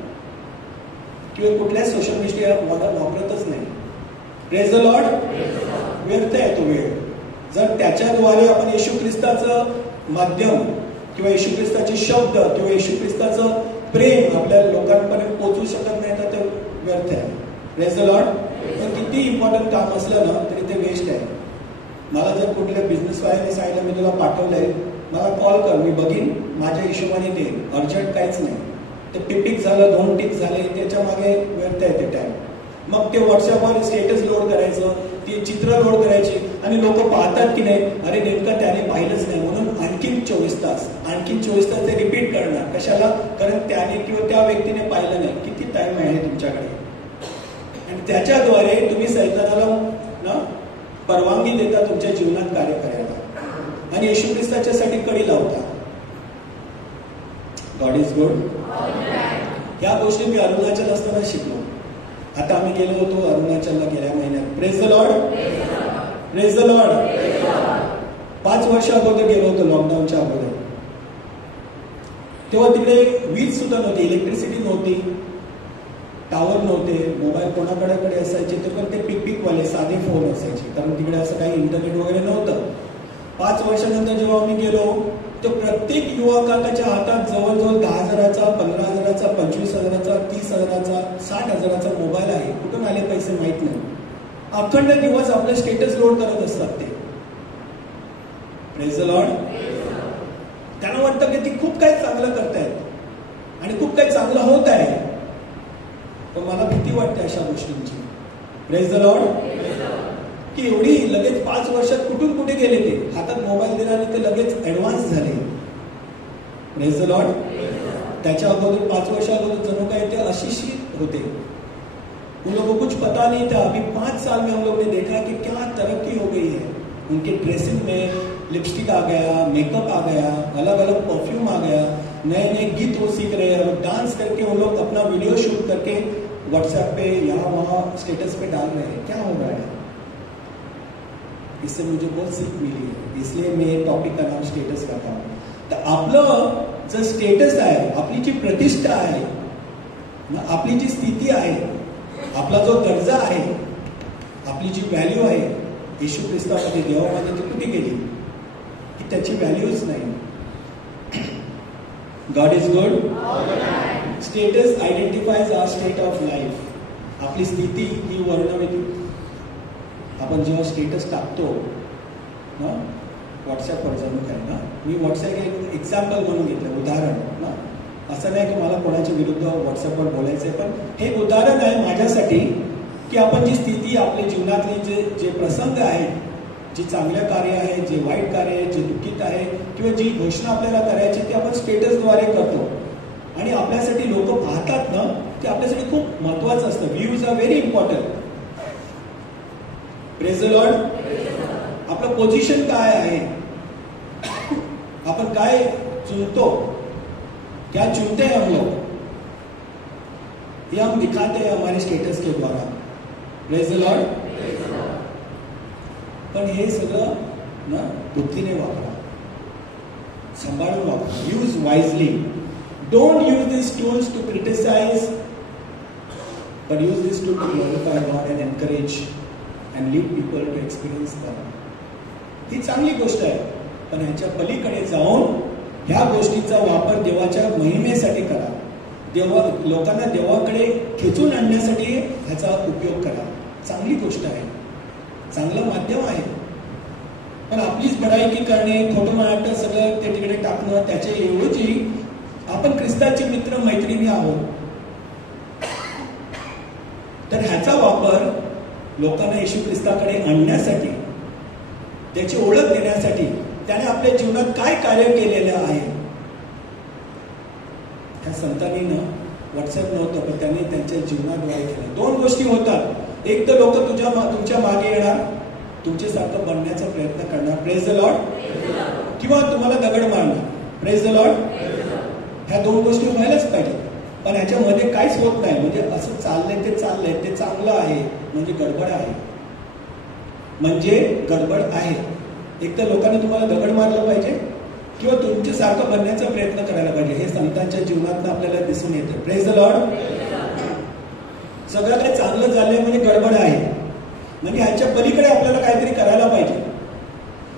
किंवा कुठल्याच सोशल मीडिया वापरतच नाही. Praise the Lord. व्यर्थ आहे तो वेळ. जर त्याच्याद्वारे आपण येशू ख्रिस्ताचं माध्यम किंवा येशू ख्रिस्ताचे शब्द किंवा येशू ख्रिस्ताचं प्रेम आपल्या लोकांपर्यंत पोहोचू शकत नाही तर ते व्यर्थ आहे. Praise the Lord. पण किती इम्पॉर्टंट काम असलं ना तरी ते वेस्ट आहे. मला जर कुठल्या बिझनेसवाल्याने सांगितलं मी तुला पाठवलंय, मला कॉल कर, मी बघीन, माझ्या हिशोबाने दे. अर्जंट काहीच नाही. ते टिक झालं, 2 टिक झाले, त्याच्या मागे व्यर्थ आहे ते टाइम. मग ते व्हॉट्सअपवर स्टेटस लोड करायचं, ती चित्र लोड करायची आणि लोक पाहतात की नाही, अरे नेमकं त्याने पाहिलंच नाही म्हणून आणखीन 24 तास ते रिपीट करणार. कशाला? कारण त्याने किंवा त्या व्यक्तीने पाहिलं नाही. किती टाइम आहे तुमच्याकडे? आणि त्याच्याद्वारे तुम्ही सैतानाला ना परवानगी देता तुमच्या जीवनात कार्य करायला आणि येशू ख्रिस्ताच्यासाठी कडी लावता. God is good. या गोष्टी मी अरुणाचल असताना शिकलो. आता आम्ही गेलो होतो अरुणाचलला गेल्या महिन्यात. Praise the Lord. Praise the Lord. 5 वर्ष अगोदर गेलो होतो, लॉकडाऊनच्या अगोदर. तेव्हा तिकडे वीज सुद्धा नव्हती, इलेक्ट्रिसिटी नव्हती, टावर नव्हते, मोबाईल कोणाकडे असायचे ते पण ते पिकवाले साधे फोन असायचे, कारण तिकडे असं काही इंटरनेट वगैरे नव्हतं. 5 वर्षानंतर जेव्हा आम्ही गेलो तर प्रत्येक युवकाच्या हातात जवळजवळ 10,000चा, 15,000चा, 25,000चा, 30,000चा, 60,000चा मोबाईल आहे. कुठून आले पैसे माहित नाही. अखंड दिवस आपले स्टेटस लोड करत असतात ते. Praise the Lord. त्यांना वाटतं की ती खूप काही चांगलं करतायत आणि खूप काही चांगलं होत आहे, पण मला भीती वाटते अशा गोष्टींची. Praise the Lord. की एवढी लगेच 5 वर्षात कुठून कुठे गेले ते. हातात मोबाईल दिला आणि ते लगेच ऍडव्हान्स झाले. Praise the Lord. त्याच्या अगोदर 5 वर्ष अगोदर जणू काही ते अशिक्षित होते. उन लोगों को कुछ पता नहीं था. अभी 5 साल में हम लोग ने देखा कि क्या तरक्की हो गई है. उनके ड्रेसिंग में लिपस्टिक आ गया, मेकअप आ गया, अलग अलग परफ्यूम आ गया, नए नए गीत वो सीख रहे हैं और डांस करके वो लोग अपना वीडियो शूट करके व्हाट्सएप पे यहाँ वहाँ स्टेटस पे डाल रहे हैं. क्या हो रहा है? इससे मुझे बहुत सीख मिली है, इसलिए मैं ये टॉपिक का नाम स्टेटस करता हूँ. तर आपलं जर स्टेटस आहे, आपली जी प्रतिष्ठा आहे, आपली जी स्थिती आहे, आपला जो दर्जा आहे, आपली जी व्हॅल्यू आहे येशू ख्रिस्तामध्ये देवामध्ये, ती कुठे गेली की त्याची व्हॅल्यूच नाही. God is good. Status identifies our state of life. आपली स्थिती ही वर्णवते. आपण जेव्हा स्टेटस टाकतो ना व्हॉट्सॲपवर, जणू काय ना, मी व्हॉट्सॲप एक एक्झाम्पल म्हणून घेतलं, उदाहरण ना. असं नाही की मला कोणाच्या विरुद्ध व्हॉट्सॲपवर बोलायचं आहे, पण हे उदाहरण आहे माझ्यासाठी की आपण जी स्थिती, आपल्या जीवनातले जे प्रसंग आहेत, जी चांगल्या कार्य आहे, जे वाईट कार्य आहे, जे दुःखित आहे, किंवा जी घोषणा आपल्याला करायची ती आपण स्टेटसद्वारे करतो. आणि आपल्यासाठी लोक पाहतात ना, ते आपल्यासाठी खूप महत्वाचं असतं. Views are very important. Praise the Lord. आपलं पोझिशन काय आहे, आपण काय चुनतो, क्या चुनते हैं हम लोग, ये हम दिखाते हैं हमारे स्टेटस के द्वारा. Praise the Lord. पण हे सगळं ना बुद्धीने वापरा, सांभाळून वापरा. Use wisely. Don't use this tools to criticise, but use this tool to glorify God and encourage and lead people to experience God. ही चांगली गोष्ट आहे, पण ह्याच्या पलीकडे जाऊन ह्या गोष्टीचा वापर देवाच्या महिमेसाठी करा. लोकांना देवाकडे खेचून आणण्यासाठी ह्याचा उपयोग करा. चांगली गोष्ट आहे, चांगलं माध्यम आहे. पण आपलीच बडाईकी करणे, खोटं नाटक सगळं ते तिकडे टाकणं, त्याच्या ऐवजी आपण ख्रिस्ताचे मित्र मैत्रिणी आहोत, तर ह्याचा वापर लोकांना येशू ख्रिस्ताकडे आणण्यासाठी, त्याची ओळख देण्यासाठी, त्याने आपल्या जीवनात काय कार्य केलेलं आहे. त्या संतांनी व्हॉट्सअप नव्हतं, पण त्यांनी त्यांच्या जीवनाद्वारे केलं. दोन गोष्टी होतात. एक तर लोक तुमच्या मागे येणार, तुमच्यासारखं बनण्याचा प्रयत्न करणार. Praise the Lord. किंवा तुम्हाला दगड मारणार. Praise the Lord. ह्या दोन गोष्टी व्हायलाच पाहिजे. पण ह्याच्यामध्ये काहीच होत नाही. म्हणजे असं चाललंय ते चांगलं आहे, म्हणजे गडबड आहे. म्हणजे गडबड आहे. एक तर लोकांनी तुम्हाला दगड मारलं पाहिजे, किंवा तुमच्यासारखं बनण्याचा प्रयत्न करायला पाहिजे. हे संतांच्या जीवनात आपल्याला दिसून येतं. Praise the Lord. सगळं काही चांगलं झालंय म्हणजे गडबड आहे, म्हणजे ह्याच्या पलीकडे आपल्याला काहीतरी करायला पाहिजे.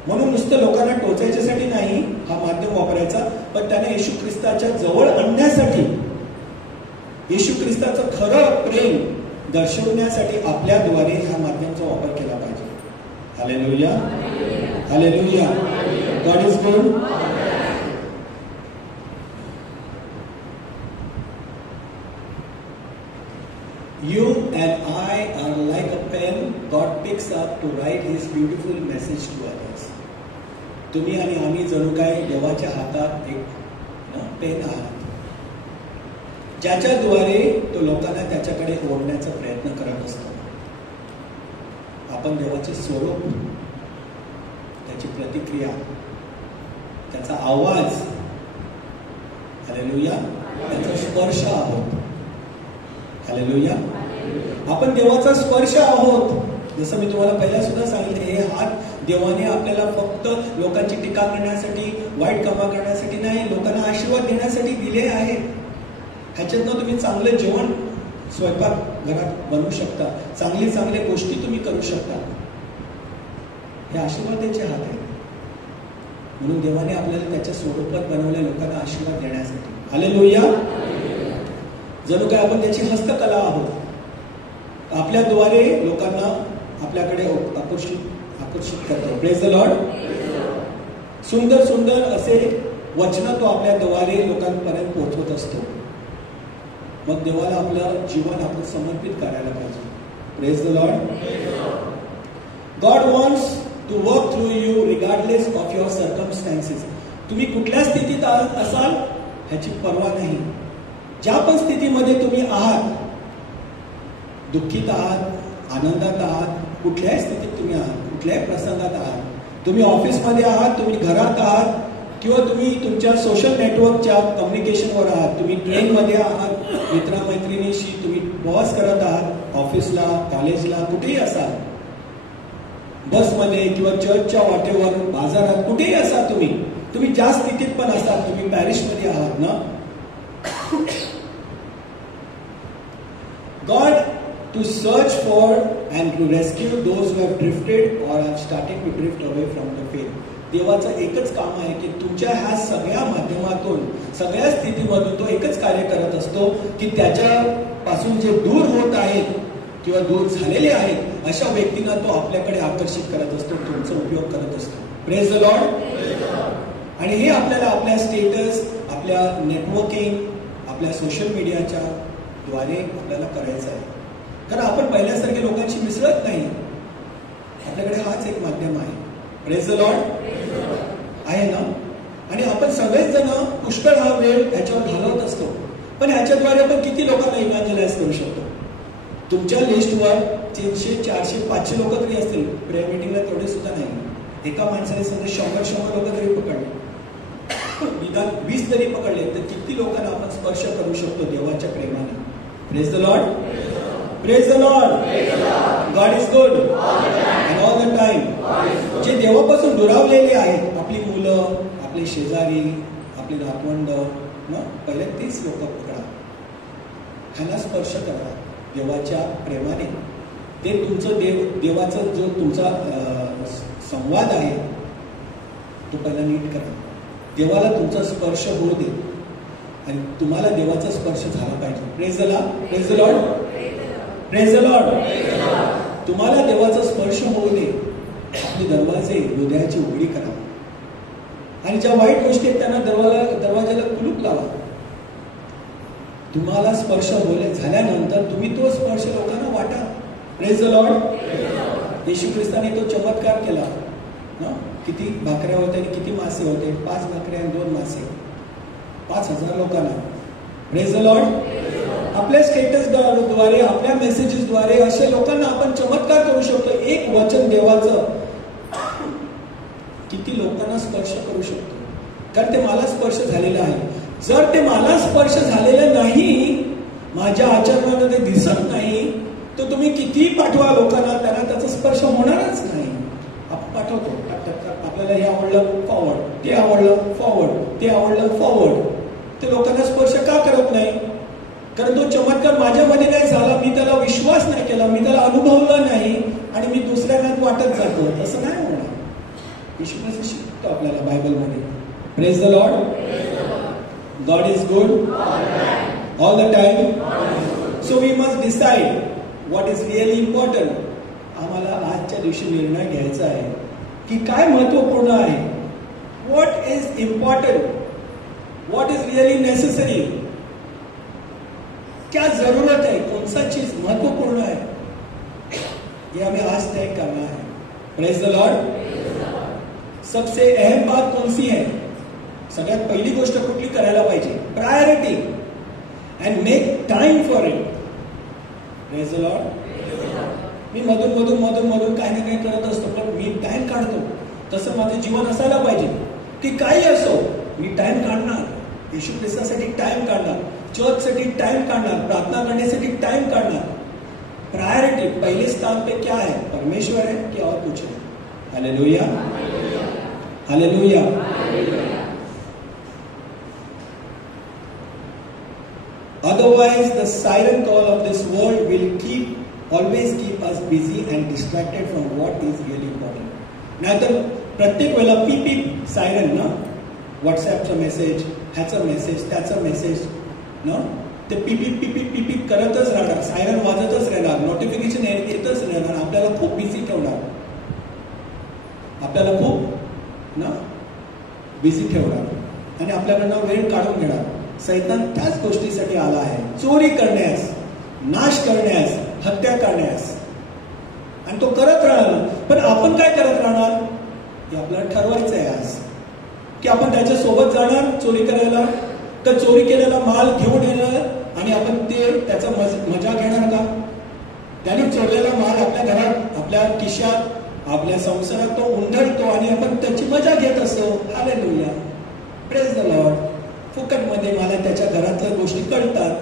म्हणून नुसतं लोकांना टोचायच्यासाठी नाही हा माध्यम वापरायचा, पण त्याने येशू ख्रिस्ताच्या जवळ आणण्यासाठी, येशू ख्रिस्ताचं खरं प्रेम दर्शवण्यासाठी आपल्याद्वारे ह्या माध्यमाचा वापर केला पाहिजे. Hallelujah. Hallelujah. God is good. You and I are like a pen God picks up to write His beautiful message to others. तुम्ही आणि आम्ही जणू काय देवाच्या हातात एक पेन आहात, ज्याच्याद्वारे तो लोकांना त्याच्याकडे ओढण्याचा प्रयत्न करत असतो. आपण देवाचे स्वरूप, त्याची प्रतिक्रिया, त्याचा आवाज, हालेलुया, त्याचा स्पर्श आहोत. हालेलुया. आपण देवाचा स्पर्श आहोत. जसं मी तुम्हाला पहिला सुद्धा सांगितले, हे हात देवाने आपल्याला फक्त लोकांची टीका करण्यासाठी, वाईट कामा करण्यासाठी नाही, लोकांना आशीर्वाद देण्यासाठी दिले आहे. ह्याच्यातनं तुम्ही चांगलं जेवण स्वयंपाक घरात बनवू शकता, चांगल्या गोष्टी तुम्ही करू शकता. हे आशीर्वादाचे हात आहेत. म्हणून देवाने आपल्याला त्याच्या स्वरूपात बनवले, लोकांना आशीर्वाद देण्यासाठी. हालेलुया. जणू काय आपण त्याची हस्तकला आहोत. आपल्याद्वारे लोकांना आपल्याकडे आकर्षित करतो. Praise the Lord. सुंदर सुंदर असे वचन तो आपल्याद्वारे लोकांपर्यंत पोहोचवत असतो. मग देवाला आपलं जीवन आपण समर्पित करायला पाहिजे. Praise the Lord. God wants to work through you regardless of your circumstances. तुम्ही कुठल्या स्थितीत असाल ह्याची पर्वा नाही. ज्या पण स्थितीमध्ये तुम्ही आहात, दुःखित आहात, आनंदात आहात, कुठल्याही स्थितीत तुम्ही आहात, कुठल्याही प्रसंगात आहात, तुम्ही ऑफिसमध्ये आहात, तुम्ही घरात आहात, किंवा तुम्ही तुमच्या सोशल नेटवर्कच्या कम्युनिकेशनवर आहात, तुम्ही ट्रेनमध्ये आहात, मित्रमैत्रिणीशी तुम्ही प्रवास करत आहात, ऑफिसला, कॉलेजला, कुठेही असाल, बसमध्ये किंवा चर्चच्या वाटेवर, बाजारात, कुठेही असा तुम्ही ज्या स्थितीत पण असतात, तुम्ही पॅरिसमध्ये आहात ना, God to search for and to rescue those who have drifted or have started to drift away from the faith. देवाचं एकच काम आहे की तुमच्या ह्या सगळ्या माध्यमातून, सगळ्या स्थितीमधून तो एकच कार्य करत असतो की त्याच्यापासून जे दूर होत आहेत किंवा दूर झालेले आहेत अशा व्यक्तींना तो आपल्याकडे आकर्षित करत असतो, तुमचा उपयोग करत असतो. Praise the Lord. आणि हे आपल्याला आपल्या स्टेटस, आपल्या नेटवर्किंग, आपल्या सोशल मीडियाच्या द्वारे आपल्याला करायचं आहे. कारण आपण पहिल्यासारखे लोकांशी मिसळत नाही. आपल्याकडे हाच एक माध्यम आहे. प्रेज द लॉर्ड आहे ना. आणि आपण सगळेच जण पुष्कळ हा वेळ ह्याच्यावर घालवत असतो. पण ह्याच्याद्वारे आपण किती लोकांना इव्हँजलाइज करू शकतो? तुमच्या लिस्टवर 300, 400, 500 लोक तरी असतील. प्रेयर मीटिंगला तेवढे सुद्धा नाही. एका माणसाने समजा 100 लोक तरी पकडले, निदान 20 जरी पकडले, तर किती लोकांना आपण स्पर्श करू शकतो देवाच्या प्रेमाने. Praise the Lord. Praise the Lord. God is good and all the time. जे देवापासून दुरावलेले आहेत, आपली मुलं, आपले शेजारी, आपली नातवंड, पहिले तीच लोक पकडा, ह्यांना स्पर्श करा देवाच्या प्रेमाने. ते तुमचं देवाचा जो तुमचा संवाद आहे तो पहिला नीट करा. देवाला तुमचा स्पर्श होऊ दे आणि तुम्हाला देवाचा स्पर्श झाला पाहिजे. Praise the Lord. Praise the Lord. Praise the Lord. तुम्हाला देवाचा स्पर्श होऊ दे. आपले दरवाजे, हृदयाची उघडी करा आणि ज्या वाईट गोष्टी आहेत त्यांना दरवाजाला कुलूप लावा. तुम्हाला स्पर्श झाल्यानंतर तुम्ही तो स्पर्श लोकांना वाटा. Praise the lord. येशू ख्रिस्ताने तो चमत्कार केला ना. किती भाकऱ्या होत्या आणि किती मासे होते? 5 भाकऱ्या आणि 2 मासे, 5000 लोकांना. Praise the Lord. आपल्या स्टेटसद्वारे, आपल्या मेसेजेसद्वारे अशा लोकांना आपण चमत्कार करू शकतो. एक वचन देवाचं किती लोकांना स्पर्श करू शकतो, कारण ते मला स्पर्श झालेलं आहे. जर ते मला स्पर्श झालेलं नाही, माझ्या आचरणानं ते दिसत नाही, तर तुम्ही किती पाठवा लोकांना, त्यांना त्याचा स्पर्श होणारच नाही. आपण पाठवतो, आपल्याला हे आवडलं फॉरवर्ड, ते आवडलं फॉरवर्ड, ते आवडलं फॉरवर्ड. ते लोकांना स्पर्श का करत नाही? कारण तो चमत्कार माझ्यामध्ये नाही झाला, मी त्याला विश्वास नाही केला, मी त्याला अनुभवला नाही आणि मी दुसऱ्यांना वाटत जातो. तसं नाही होणार. येशू ख्रिस्त शिकतो आपल्याला बायबलमध्ये. Praise the Lord. God is good all the time. So we must decide what is really important. आम्हाला आजच्या दिवशी निर्णय घ्यायचा आहे की काय महत्वपूर्ण आहे. What is important, what is really necessary. क्या जरूरत है, कौन सा चीज महत्वपूर्ण है, ये हमें आज तय करना है. Praise the Lord. सबसे अहम बात कौन सी है? सगळ्यात पहिली गोष्ट कुठली करायला पाहिजे? Priority and make time for it. Praise the lord. मी मधून काही ना काही करत असतो, पण मी टाइम काढतो. तसं माझं जीवन असायला पाहिजे की काही असो मी टाइम काढणार. येशू ख्रिस्तासाठी टाइम काढणार, चर्चसाठी टाइम काढणार, प्रार्थना करण्यासाठी टाइम काढणार. प्रायोरिटी, पहले स्थान पे क्या है? परमेश्वर है कि और कुछ है? Hallelujah, hallelujah. Otherwise, the siren call of this world will always keep us busy and distracted from what is really important. नाहीतर प्रत्येक वेळेला पीप सायरन ना, व्हॉट्सॲपचा मेसेज, ह्याचा मेसेज, त्याचा मेसेज ना, ते पीपी करतच राहणार. सायरन वाजतच राहणार, नोटिफिकेशन येतच राहणार. आपल्याला खूप बिझी ठेवणार, आपल्याला खूप ना बिझी ठेवणार आणि आपल्याकडनं वेळ काढून घेणार. सैतान त्याच गोष्टीसाठी आला आहे, चोरी करण्यास, नाश करण्यास, हत्या करण्यास, आणि तो करत राहणार. पण आपण काय करत राहणार हे आपल्याला ठरवायचं आहे आज, की आपण त्याच्या सोबत जाणार चोरी करायला, तर चोरी केलेला माल घेऊन येणार आणि आपण त्याचा मजा घेणार का? त्याने चोरलेला माल आपल्या घरात, आपल्या खिशात, आपल्या संसारात तो उंधळतो आणि आपण त्याची मजा घेत असतो. Hallelujah, praise the lord. फुकटमध्ये मला त्याच्या घरातल्या गोष्टी कळतात.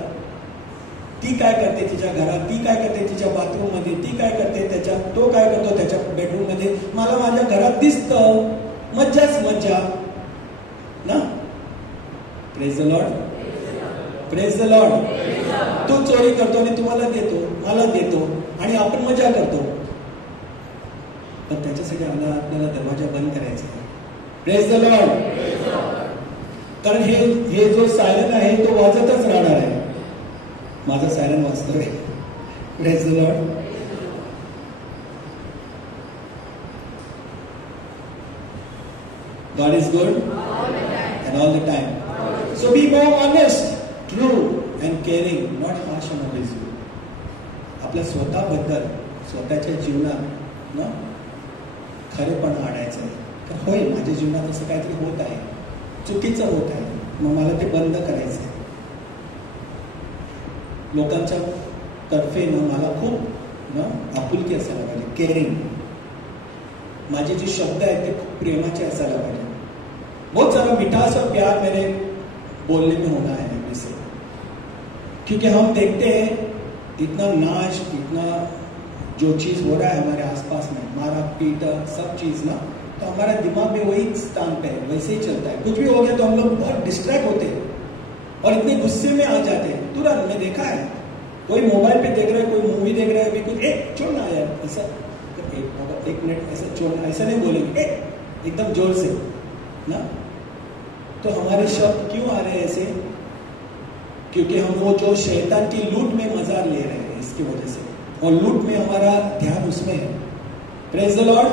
ती काय करते तिच्या घरात, ती काय करते तिच्या बाथरूम मध्ये, ती काय करते त्याच्या, तो काय करतो त्याच्या बेडरूम मध्ये, मला माझ्या घरात दिसतं. मज्जाच मज्जा ना. Praise the Lord, praise the Lord. तो चोरी करतो आणि तुम्हाला देतो, मला देतो आणि आपण मजा करतो. पण त्याच्यासाठी आपल्याला दरवाजा बंद करायचा आहे. Praise the Lord. कारण हे जो सायरन आहे तो वाजतच राहणार आहे. माझा सायरन वाजतोय. Praise the lord. God is good and all the time. So be more honest, true and caring, not harsh and abusive. आपल्या स्वतःबद्दल, स्वतःच्या जीवनात ना खरेपणा आणायचं आहे. तर होय, माझ्या जीवनात असं काहीतरी होत आहे, चुकीचं होत आहे, मग मला ते बंद करायचं आहे. लोकांच्या तर्फे मला खूप आपुलकी असायला पाहिजे, केअरिंग. माझे जे शब्द आहेत ते खूप प्रेमाचे असायला पाहिजे. बहुत सारा मिठास और प्यार मेरे बोलने में होना है इससे, क्योंकि हम देखते हैं इतना नाश, इतना जो चीज हो रहा है हमारे आसपास में, मारा पीटा सब चीज ना, तो हमारा दिमाग में वही स्थान पे है, वैसे ही चलता है. कुछ भी हो गया तो हम लोग बहुत डिस्ट्रैक्ट होते हैं और इतने गुस्से में आ जाते हैं तुरंत. मैं देखा है, कोई मोबाइल पे देख रहा है, कोई मूवी देख रहा है, अभी कुछ छोड़ना यार, ऐसा एक मिनट ऐसा छोड़ना, ऐसा नहीं बोलेंगे एकदम जोर से ना. तो हमारे शब्द क्यों आ रहे हैं ऐसे? क्योंकि हम वो जो शैतान की लूट में मजा ले रहे हैं इसकी वजह से, और लूट में हमारा ध्यान उसमें है. Praise the Lord.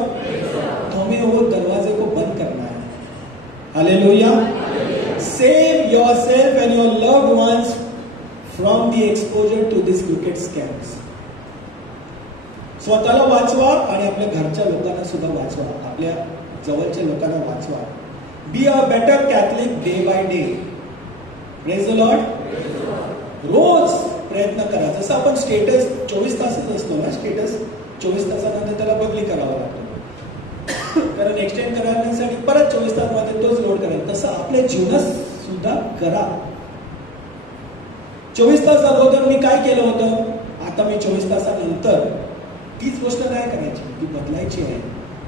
तो हमें वो दरवाजे को बंद करना है. Hallelujah. Save yourself and your loved ones from the exposure to this wicked scams. स्वतःला वाचवा आणि आपल्या घरच्या लोकांना सुद्धा वाचवा, आपल्या जवळच्या लोकांना वाचवा. Be a better catholic day by day. Praise the lord. रोज प्रयत्न करा. जसं आपण स्टेटस 24 तासच असतो ना, स्टेटस 24 तासानंतर त्याला बदली करावा लागतो, कारण एक्सटेंड करण्यासाठी परत 24 तासामध्ये तोच लोड करायचा. तसं आपल्या जीवनात सुद्धा करा. 24 तास अगोदर मी काय केलं होतं, आता मी 24 तासानंतर तीच गोष्ट नाही करायची, ती बदलायची आहे.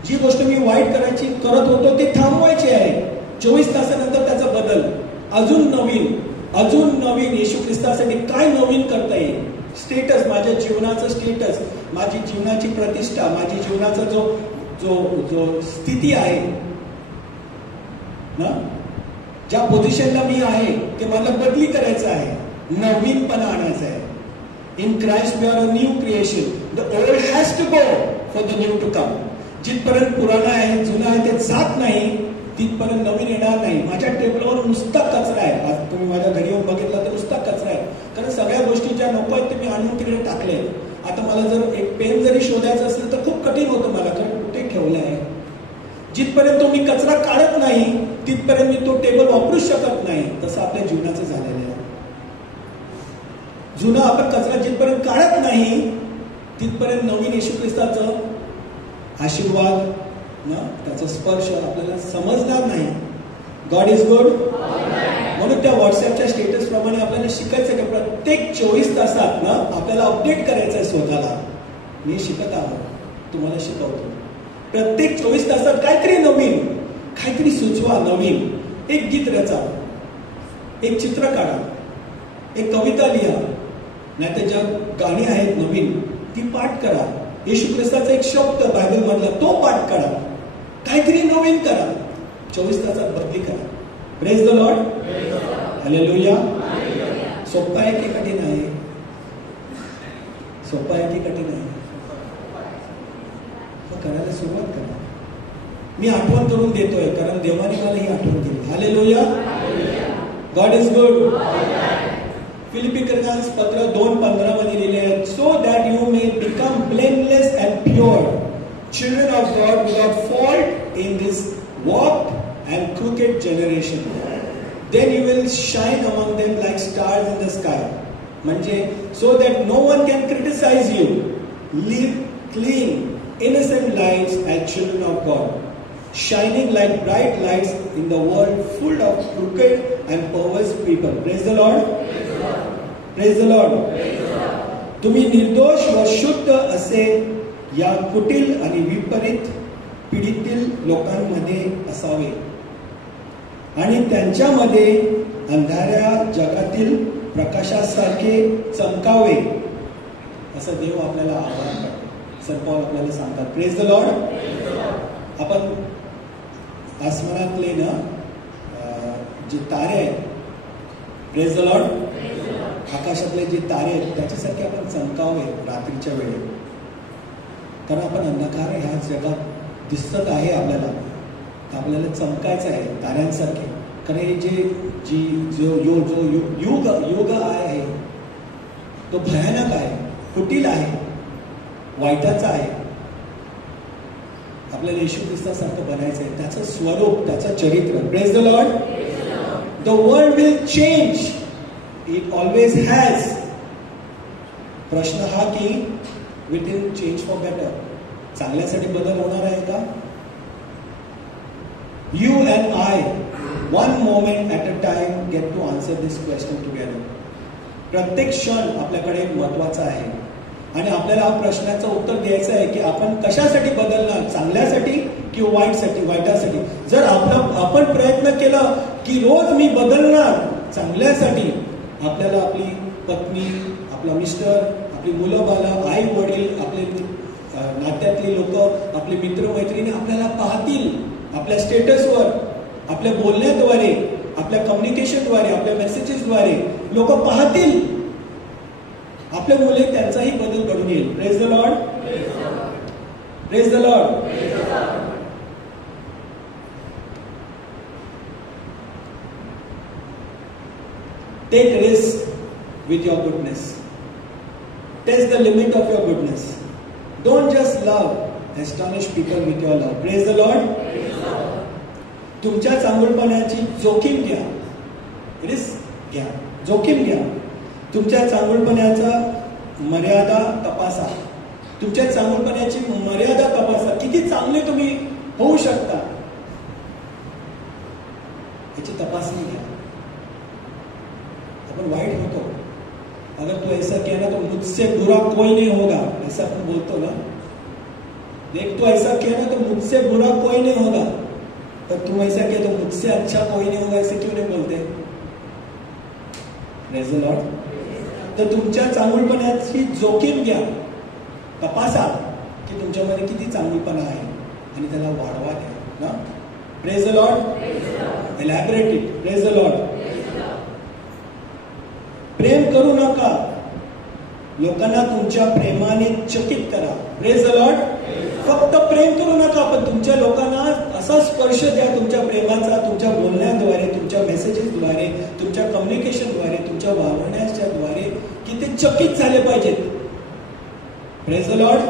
जी गोष्ट मी वाईट करायची करत होतो ती थांबवायची आहे. 24 तासानंतर त्याचा बदल, अजून नवीन येशू ख्रिस्तासाठी काय नवीन करता येईल. स्टेटस, माझ्या जीवनाचं स्टेटस, माझी जीवनाची प्रतिष्ठा, माझी जीवनाचा जो जो जो स्थिती आहे ना, ज्या पोझिशनला मी आहे ते मला बदली करायचं आहे, नवीनपणा आणायचं आहे. In Christ we are a new creation. The old has to go for the new to come. जिथपर्यंत पुराणा आहे, जुना आहे ते जात नाही, तिथपर्यंत नवीन येणार नाही. माझ्या टेबलवर नुसता कचरा आहे. आज तुम्ही माझ्या घरी येऊन बघितला तर नुसता कचरा आहे, कारण सगळ्या गोष्टी ज्या नको आहेत ते मी आणून तिकडे टाकले. आता मला जर एक पेन जरी शोधायचं असेल तर खूप कठीण होतं मला, कारण कुठे ठेवलं आहे. जिथपर्यंत तो मी कचरा काढत नाही तिथपर्यंत मी तो टेबल वापरू शकत नाही. तसं आपल्या जीवनाचं झालेलं आहे. जुना आपण कचरा जिथपर्यंत काढत नाही तिथपर्यंत नवीन येशू ख्रिस्ताचं आशीर्वाद ना, त्याचा स्पर्श आपल्याला समजणार नाही. God is good. म्हणून त्या व्हॉट्सअपच्या स्टेटस प्रमाणे आपल्याला शिकायचं की प्रत्येक 24 तासात ना आपल्याला अपडेट करायचं आहे स्वतःला. मी शिकत आहोत, तुम्हाला शिकवतो. प्रत्येक 24 तासात काहीतरी नवीन, काहीतरी सुचवा. नवीन एक गीत रचा, एक चित्र काढा, एक कविता लिहा, नाहीतर ज्या गाणी आहेत नवीन ती पाठ करा. येशू ख्रिस्ताचा एक शब्द बायबल मधला तो पाठ करा. काहीतरी नवीन करा. 24 तासात बदली करा. Praise the Lord. हालेलुया. सोपं आहे की कठीण आहे? सोपं आहे की कठीण आहे? करायला सुरुवात करा. मी आठवण करून देतोय कारण देवाने मला ही आठवण केली. हालेलुया. God is good. फिलिपिकरांना पत्र 2:15 मध्ये लिहिले आहे, so that you may become blameless and pure, children of God without fault in this warped and crooked generation. Then you will shine among them like stars in the sky. म्हणजे so that no one can criticise you. Live clean innocent lives as children of God, shining like bright lights in the world full of crooked and perverse people. Praise the Lord. Praise the Lord. तुम्ही निर्दोष व शुद्ध असे या कुटील आणि विपरीत पिढीतील लोकांमध्ये असावे आणि त्यांच्यामध्ये अंधाऱ्या जगातील प्रकाशासारखे चमकावे, असं देव आपल्याला आवाहन करतो. सर पॉल आपल्याला सांगतात. Praise the Lord. आपण आसमानातले ना जे तारे आहेत, प्रेज द लॉर्ड, आकाशातले जे तारे आहेत त्याच्यासाठी आपण चमकावे रात्रीच्या वेळेत. कारण आपण अंधकार ह्या जगात दिसत आहे आपल्याला चमकायचं आहे ताऱ्यांसारखे. कारण हे जो युग आहे तो भयानक आहे, कुटील आहे, वाईटाचा आहे. आपल्याला येशू ख्रिस्तासारखं बनायचं आहे, त्याचं स्वरूप, त्याचं चरित्र. Praise the Lord. The world will change, it always has. प्रश्न हा की will it change for better, चांगल्यासाठी बदल होणार आहे का? You and I, one moment at a time, get to answer this question together. प्रत्येक क्षण आपल्याकडे महत्वाचा आहे आणि आपल्याला हा प्रश्नाचं उत्तर द्यायचं आहे की आपण कशासाठी बदलणार, चांगल्यासाठी किंवा वाईटासाठी. जर आपण प्रयत्न केला की रोज मी बदलणार चांगल्यासाठी, आपल्याला आपली पत्नी, आपला मिस्टर, आपली मुलं बाळं, आई वडील, आपले नात्यातली लोक, आपले मित्रमैत्रिणी आपल्याला पाहतील. आपल्या स्टेटसवर, आपल्या बोलण्याद्वारे, आपल्या कम्युनिकेशनद्वारे, आपल्या मेसेजेसद्वारे लोक पाहतील. आपल्या मुले त्यांचाही बदल घडून येईल. Praise the Lord. Praise the Lord. Take risk with your goodness. Test the limit of your goodness. Don't just love, astonish people with your love. Praise the Lord. तुमच्या चांगुलपणाची जोखीम घ्या, रिस्क घ्या, जोखीम घ्या. तुमच्या चांगुलपणाचा मर्यादा तपासा. तुमच्या चांगुलपणाची मर्यादा तपासा. किती चांगले तुम्ही होऊ शकता याची तपासणी घ्या. आपण वाईट होतो. अगर तू ऐसा किया ना तो मुझसे बुरा कोई नहीं होगा, ऐसा आपण बोलतो ना. देख तू ऐसा किया ना तो मुझसे बुरा कोई नहीं होगा, पर तुम ऐसा किया तो मुझसे अच्छा कोई नहीं होगा, ऐसे क्यों नहीं बोलते? Praise the Lord. तर तुमच्या चांगुलपणाची जोखीम घ्या, तपासा की तुमच्यामध्ये किती चांगुलपणा आहे आणि त्याला वाढवा द्या ना. Praise the lord. Elaborate it. Praise the lord. प्रेम करू नका, लोकांना तुमच्या प्रेमाने चकित करा. Praise the lord. फक्त प्रेम करू नका, पण तुमच्या लोकांना असा स्पर्श द्या तुमच्या प्रेमाचा, तुमच्या बोलण्याद्वारे, तुमच्या मेसेजेसद्वारे, तुमच्या कम्युनिकेशनद्वारे, तुमच्या वागण्याच्या द्वारे की ते चकित झाले पाहिजेत. Praise the Lord.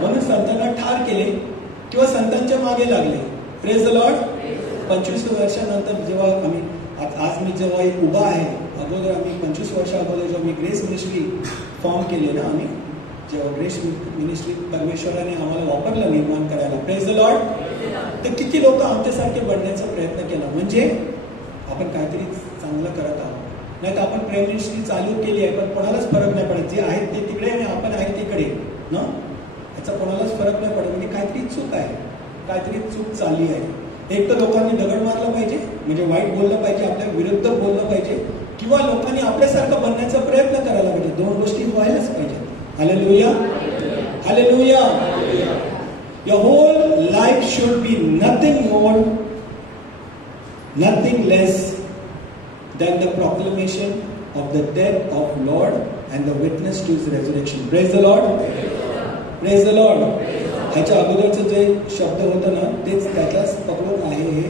म्हणून संतांना ठार केले किंवा संतांच्या मागे लागले. Praise the Lord. 25 वर्षानंतर जेव्हा आज मी जेव्हा उभा आहे, अगोदर आम्ही 25 वर्षा अगोदर जेव्हा मी ग्रेस मिनिस्ट्री फॉर्म केले ना, आम्ही जेव्हा ग्रेस मिनिस्ट्री परमेश्वराने आम्हाला वापरलं निर्माण करायला. Praise the Lord. तर किती लोक आमच्यासारखे बनण्याचा प्रयत्न केला, म्हणजे आपण काहीतरी चांगलं करत आहोत. नाही तर आपण प्रेम मिनिस्ट्री चालू केली आहे पण कोणालाच फरक नाही पडत. जे आहेत ते तिकडे आणि आपण आहे तिकडे ना, याचा कोणालाच फरक नाही पडत. म्हणजे काहीतरी चूक आहे, काहीतरी चूक चालली आहे. एक तर लोकांनी दगड मारला पाहिजे, म्हणजे वाईट बोललं पाहिजे, आपल्या विरुद्ध बोललं पाहिजे, किंवा लोकांनी आपल्यासारखं बनण्याचा प्रयत्न करायला पाहिजे. दोन गोष्टी व्हायलाच पाहिजे. Hallelujah. Hallelujah. Your whole life should be nothing more, nothing less than the proclamation of the death of Lord and the witness to His resurrection. Praise the Lord. Praise the Lord. ह्याच्या अगोदरचं जे शब्द होतं ना, तेच त्याच्याच पकडून आहे. हे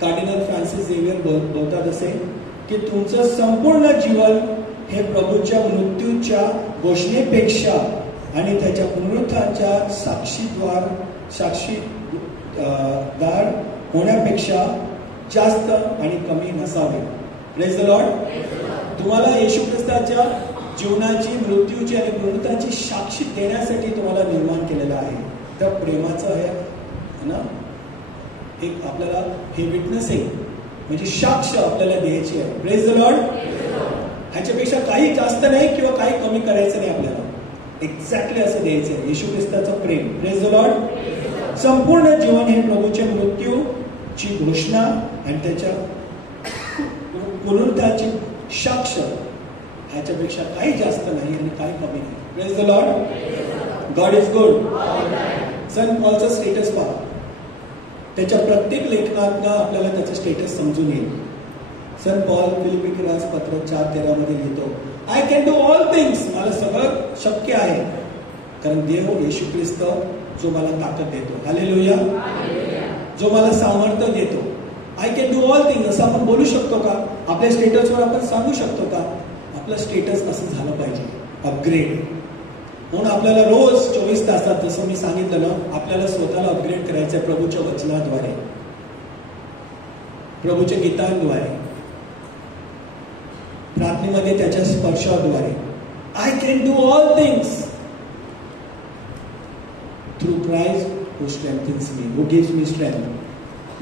कार्डिनल फ्रान्सिस झेवियर बोलतात असे की तुमचं संपूर्ण जीवन हे प्रभूच्या मृत्यूच्या घोषणेपेक्षा आणि त्याच्या पुनरुत्थानाच्या साक्षीदार होण्यापेक्षा जास्त आणि कमी नसावे. Praise the Lord. तुम्हाला येशू ख्रिस्ताच्या जीवनाची, मृत्यूची आणि पुनरुत्थानाची साक्षी देण्यासाठी तुम्हाला निर्माण केलेलं आहे. तर प्रेमाचं आहे ना, एक आपल्याला हे विटनेस आहे, म्हणजे साक्ष आपल्याला द्यायची आहे. Praise the Lord. ह्याच्यापेक्षा काही जास्त नाही किंवा काही कमी करायचं नाही आपल्याला. एक्झॅक्टली असं द्यायचं आहे. येशू ख्रिस्ताचं प्रेम. Praise the lord. संपूर्ण जीवन हे प्रभूच्या मृत्यूची घोषणा आणि त्याच्या पुनरुत्थानाची साक्ष, ह्याच्यापेक्षा काही जास्त नाही आणि काही कमी नाही. Praise the Lord. God is good. Saint पॉलचं स्टेटस पहा. त्याच्या प्रत्येक लेखनातनं आपल्याला त्याचं स्टेटस समजून येईल. सन पॉल फिलिपियन्स पत्र 4:13 मध्ये लिहितो, I can do all things. मला सगळं शक्य आहे कारण देव येशू ख्रिस्त जो मला ताकद देतो. हालेलुया. जो मला सामर्थ्य देतो. I can do all things असं आपण बोलू शकतो का? आपल्या स्टेटसवर आपण सांगू शकतो का? आपलं स्टेटस असं झालं पाहिजे, अपग्रेड. म्हणून आपल्याला रोज 24 तासात, जसं मी सांगितलं ना, आपल्याला स्वतःला अपग्रेड करायचं प्रभूच्या वचनाद्वारे, प्रभूच्या गीतांद्वारे, प्रार्थनेमध्ये त्याच्या स्पर्शाद्वारे. I can do all things through Christ who strengthens me, who gives me strength.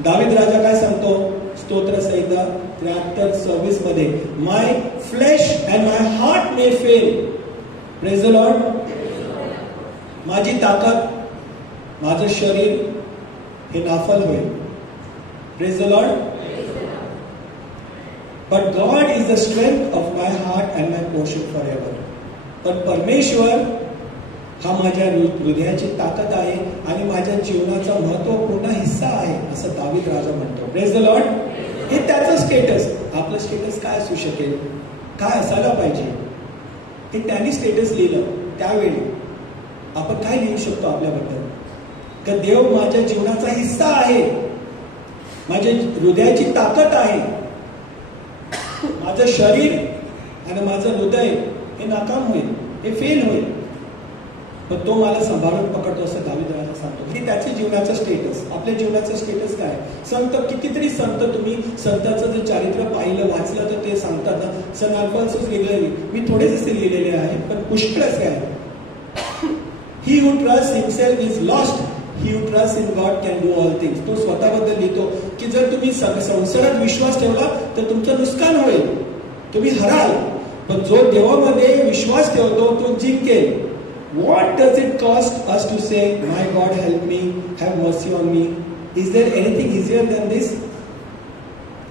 दावीद राजा काय सांगतो? स्तोत्र संहिता 73:26 मध्ये, my flesh and my heart may fail. Praise the lord. माझी ताकद, माझं शरीर हे नाफल होईल. Praise the lord. But God is the strength of my heart and my portion for ever. पण परमेश्वर हा माझ्या हृदयाची ताकद आहे आणि माझ्या जीवनाचा महत्वपूर्ण हिस्सा आहे, असं दावीद राजा म्हणतो. Praise the Lord. हे त्याचं स्टेटस. आपलं स्टेटस काय असू शकेल? काय असायला पाहिजे? हे त्यांनी स्टेटस लिहिलं. त्यावेळी आपण काय लिहू शकतो आपल्याबद्दल? का देव माझ्या जीवनाचा हिस्सा आहे, माझ्या हृदयाची ताकद आहे. माझं शरीर आणि माझं हृदय हे नाकाम होईल, हे फेल होईल, पण तो मला सांभाळून पकडतो, असं दावीद राजा सांगतो. हे त्याचे जीवनाचं स्टेटस. आपल्या जीवनाचं स्टेटस काय? संत, कितीतरी संत, तुम्ही संतांचं जे चारित्र्य पाहिलं, वाचलं, तर ते सांगतात ना, सन अल्फॉन्सस लिहिलेले, मी थोडेच असे लिहिलेले आहे, पण पुष्कळच काय. He who trust himself is lost, he who trust in God can do all things. तो स्वतःबद्दल लिहितो की जर तुम्ही संसारात विश्वास ठेवला तर तुमचं नुकसान होईल, तुम्ही हराल, पण जो देवामध्ये विश्वास ठेवतो तो जिंकेल. What does it cost us to say, my God help me, have mercy on me? Is there anything easier than this?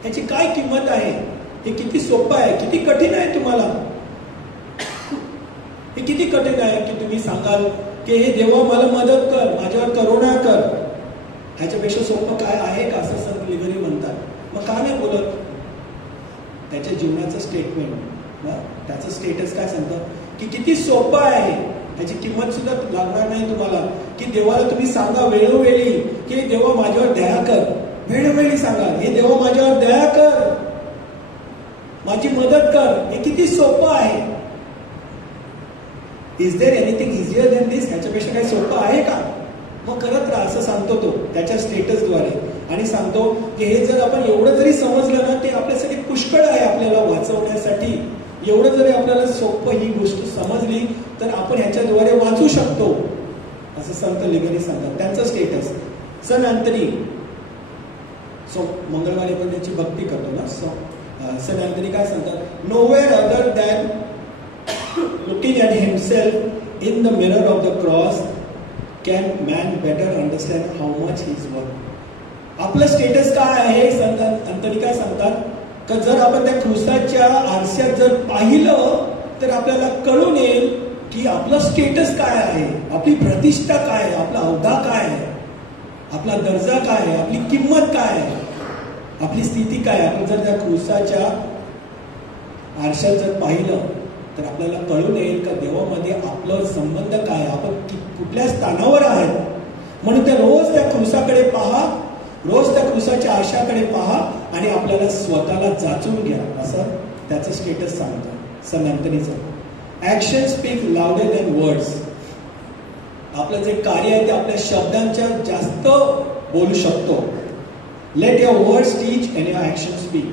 याची काय किंमत आहे? हे किती सोपं आहे, किती कठीण आहे तुम्हाला? हे किती कठीण आहे की तुम्ही सांगाल की हे देवा मला मदत कर, माझ्यावर करुणा कर. ह्याच्यापेक्षा सोपं काय आहे का, असं संत लिगरी म्हणतात. मग का नाही बोलत? त्याच्या जीवनाचं स्टेटमेंट, त्याचं स्टेटस काय सांगतं की किती सोपं आहे. ह्याची किंमत सुद्धा लागणार नाही तुम्हाला. की देवाला तुम्ही सांगा वेळोवेळी की देवा माझ्यावर दया कर. वेळोवेळी सांगा, हे देवा माझ्यावर दया कर, माझी मदत कर. हे किती सोपं आहे. Is there anything easier than this? ह्याच्यापेक्षा काही सोपं आहे का? मग करत राहा, असं सांगतो तो त्याच्या स्टेटसद्वारे. आणि सांगतो की हे जर आपण एवढं जरी समजलं ना, ते आपल्यासाठी पुष्कळ आहे आपल्याला वाचवण्यासाठी. एवढं जरी आपल्याला सोपं ही गोष्ट समजली तर आपण ह्याच्याद्वारे वाचू शकतो, असं संत लिगरी सांगतात. त्यांचं स्टेटस. सन अँथनी, मंगळवारी पण त्याची भक्ती करतो ना. सन अँथनी काय सांगतात? Nowhere other than looking at himself in the mirror of the cross can man better understand how much he is worth. आपलं स्टेटस काय आहे? संत अँथनी काय सांगतात? का जर आपण त्या क्रुसाच्या आरशात जर पाहिलं तर आपल्याला कळून येईल की आपलं स्टेटस काय आहे, आपली प्रतिष्ठा काय आहे, आपला अवधा काय आहे, आपला दर्जा काय आहे, आपली किंमत काय आहे, आपली स्थिती काय आहे. आपण जर त्या क्रुसाच्या आरशात जर पाहिलं तर आपल्याला कळून येईल का देवामध्ये आपलं संबंध काय आहे, आपण कुठल्या स्थानावर आहेत. म्हणून त्या रोज त्या क्रुसाकडे पहा, रोज त्या क्रुसाच्या आरशाकडे पहा आणि आपल्याला स्वतःला जाचून घ्या, असं त्याचं स्टेटस सांगतं सन अँथनीचं. Action speak louder than words. आपलं जे कार्य आहे ते आपल्या शब्दांच्या जास्त बोलू शकतो. Late your words teach and your action speak.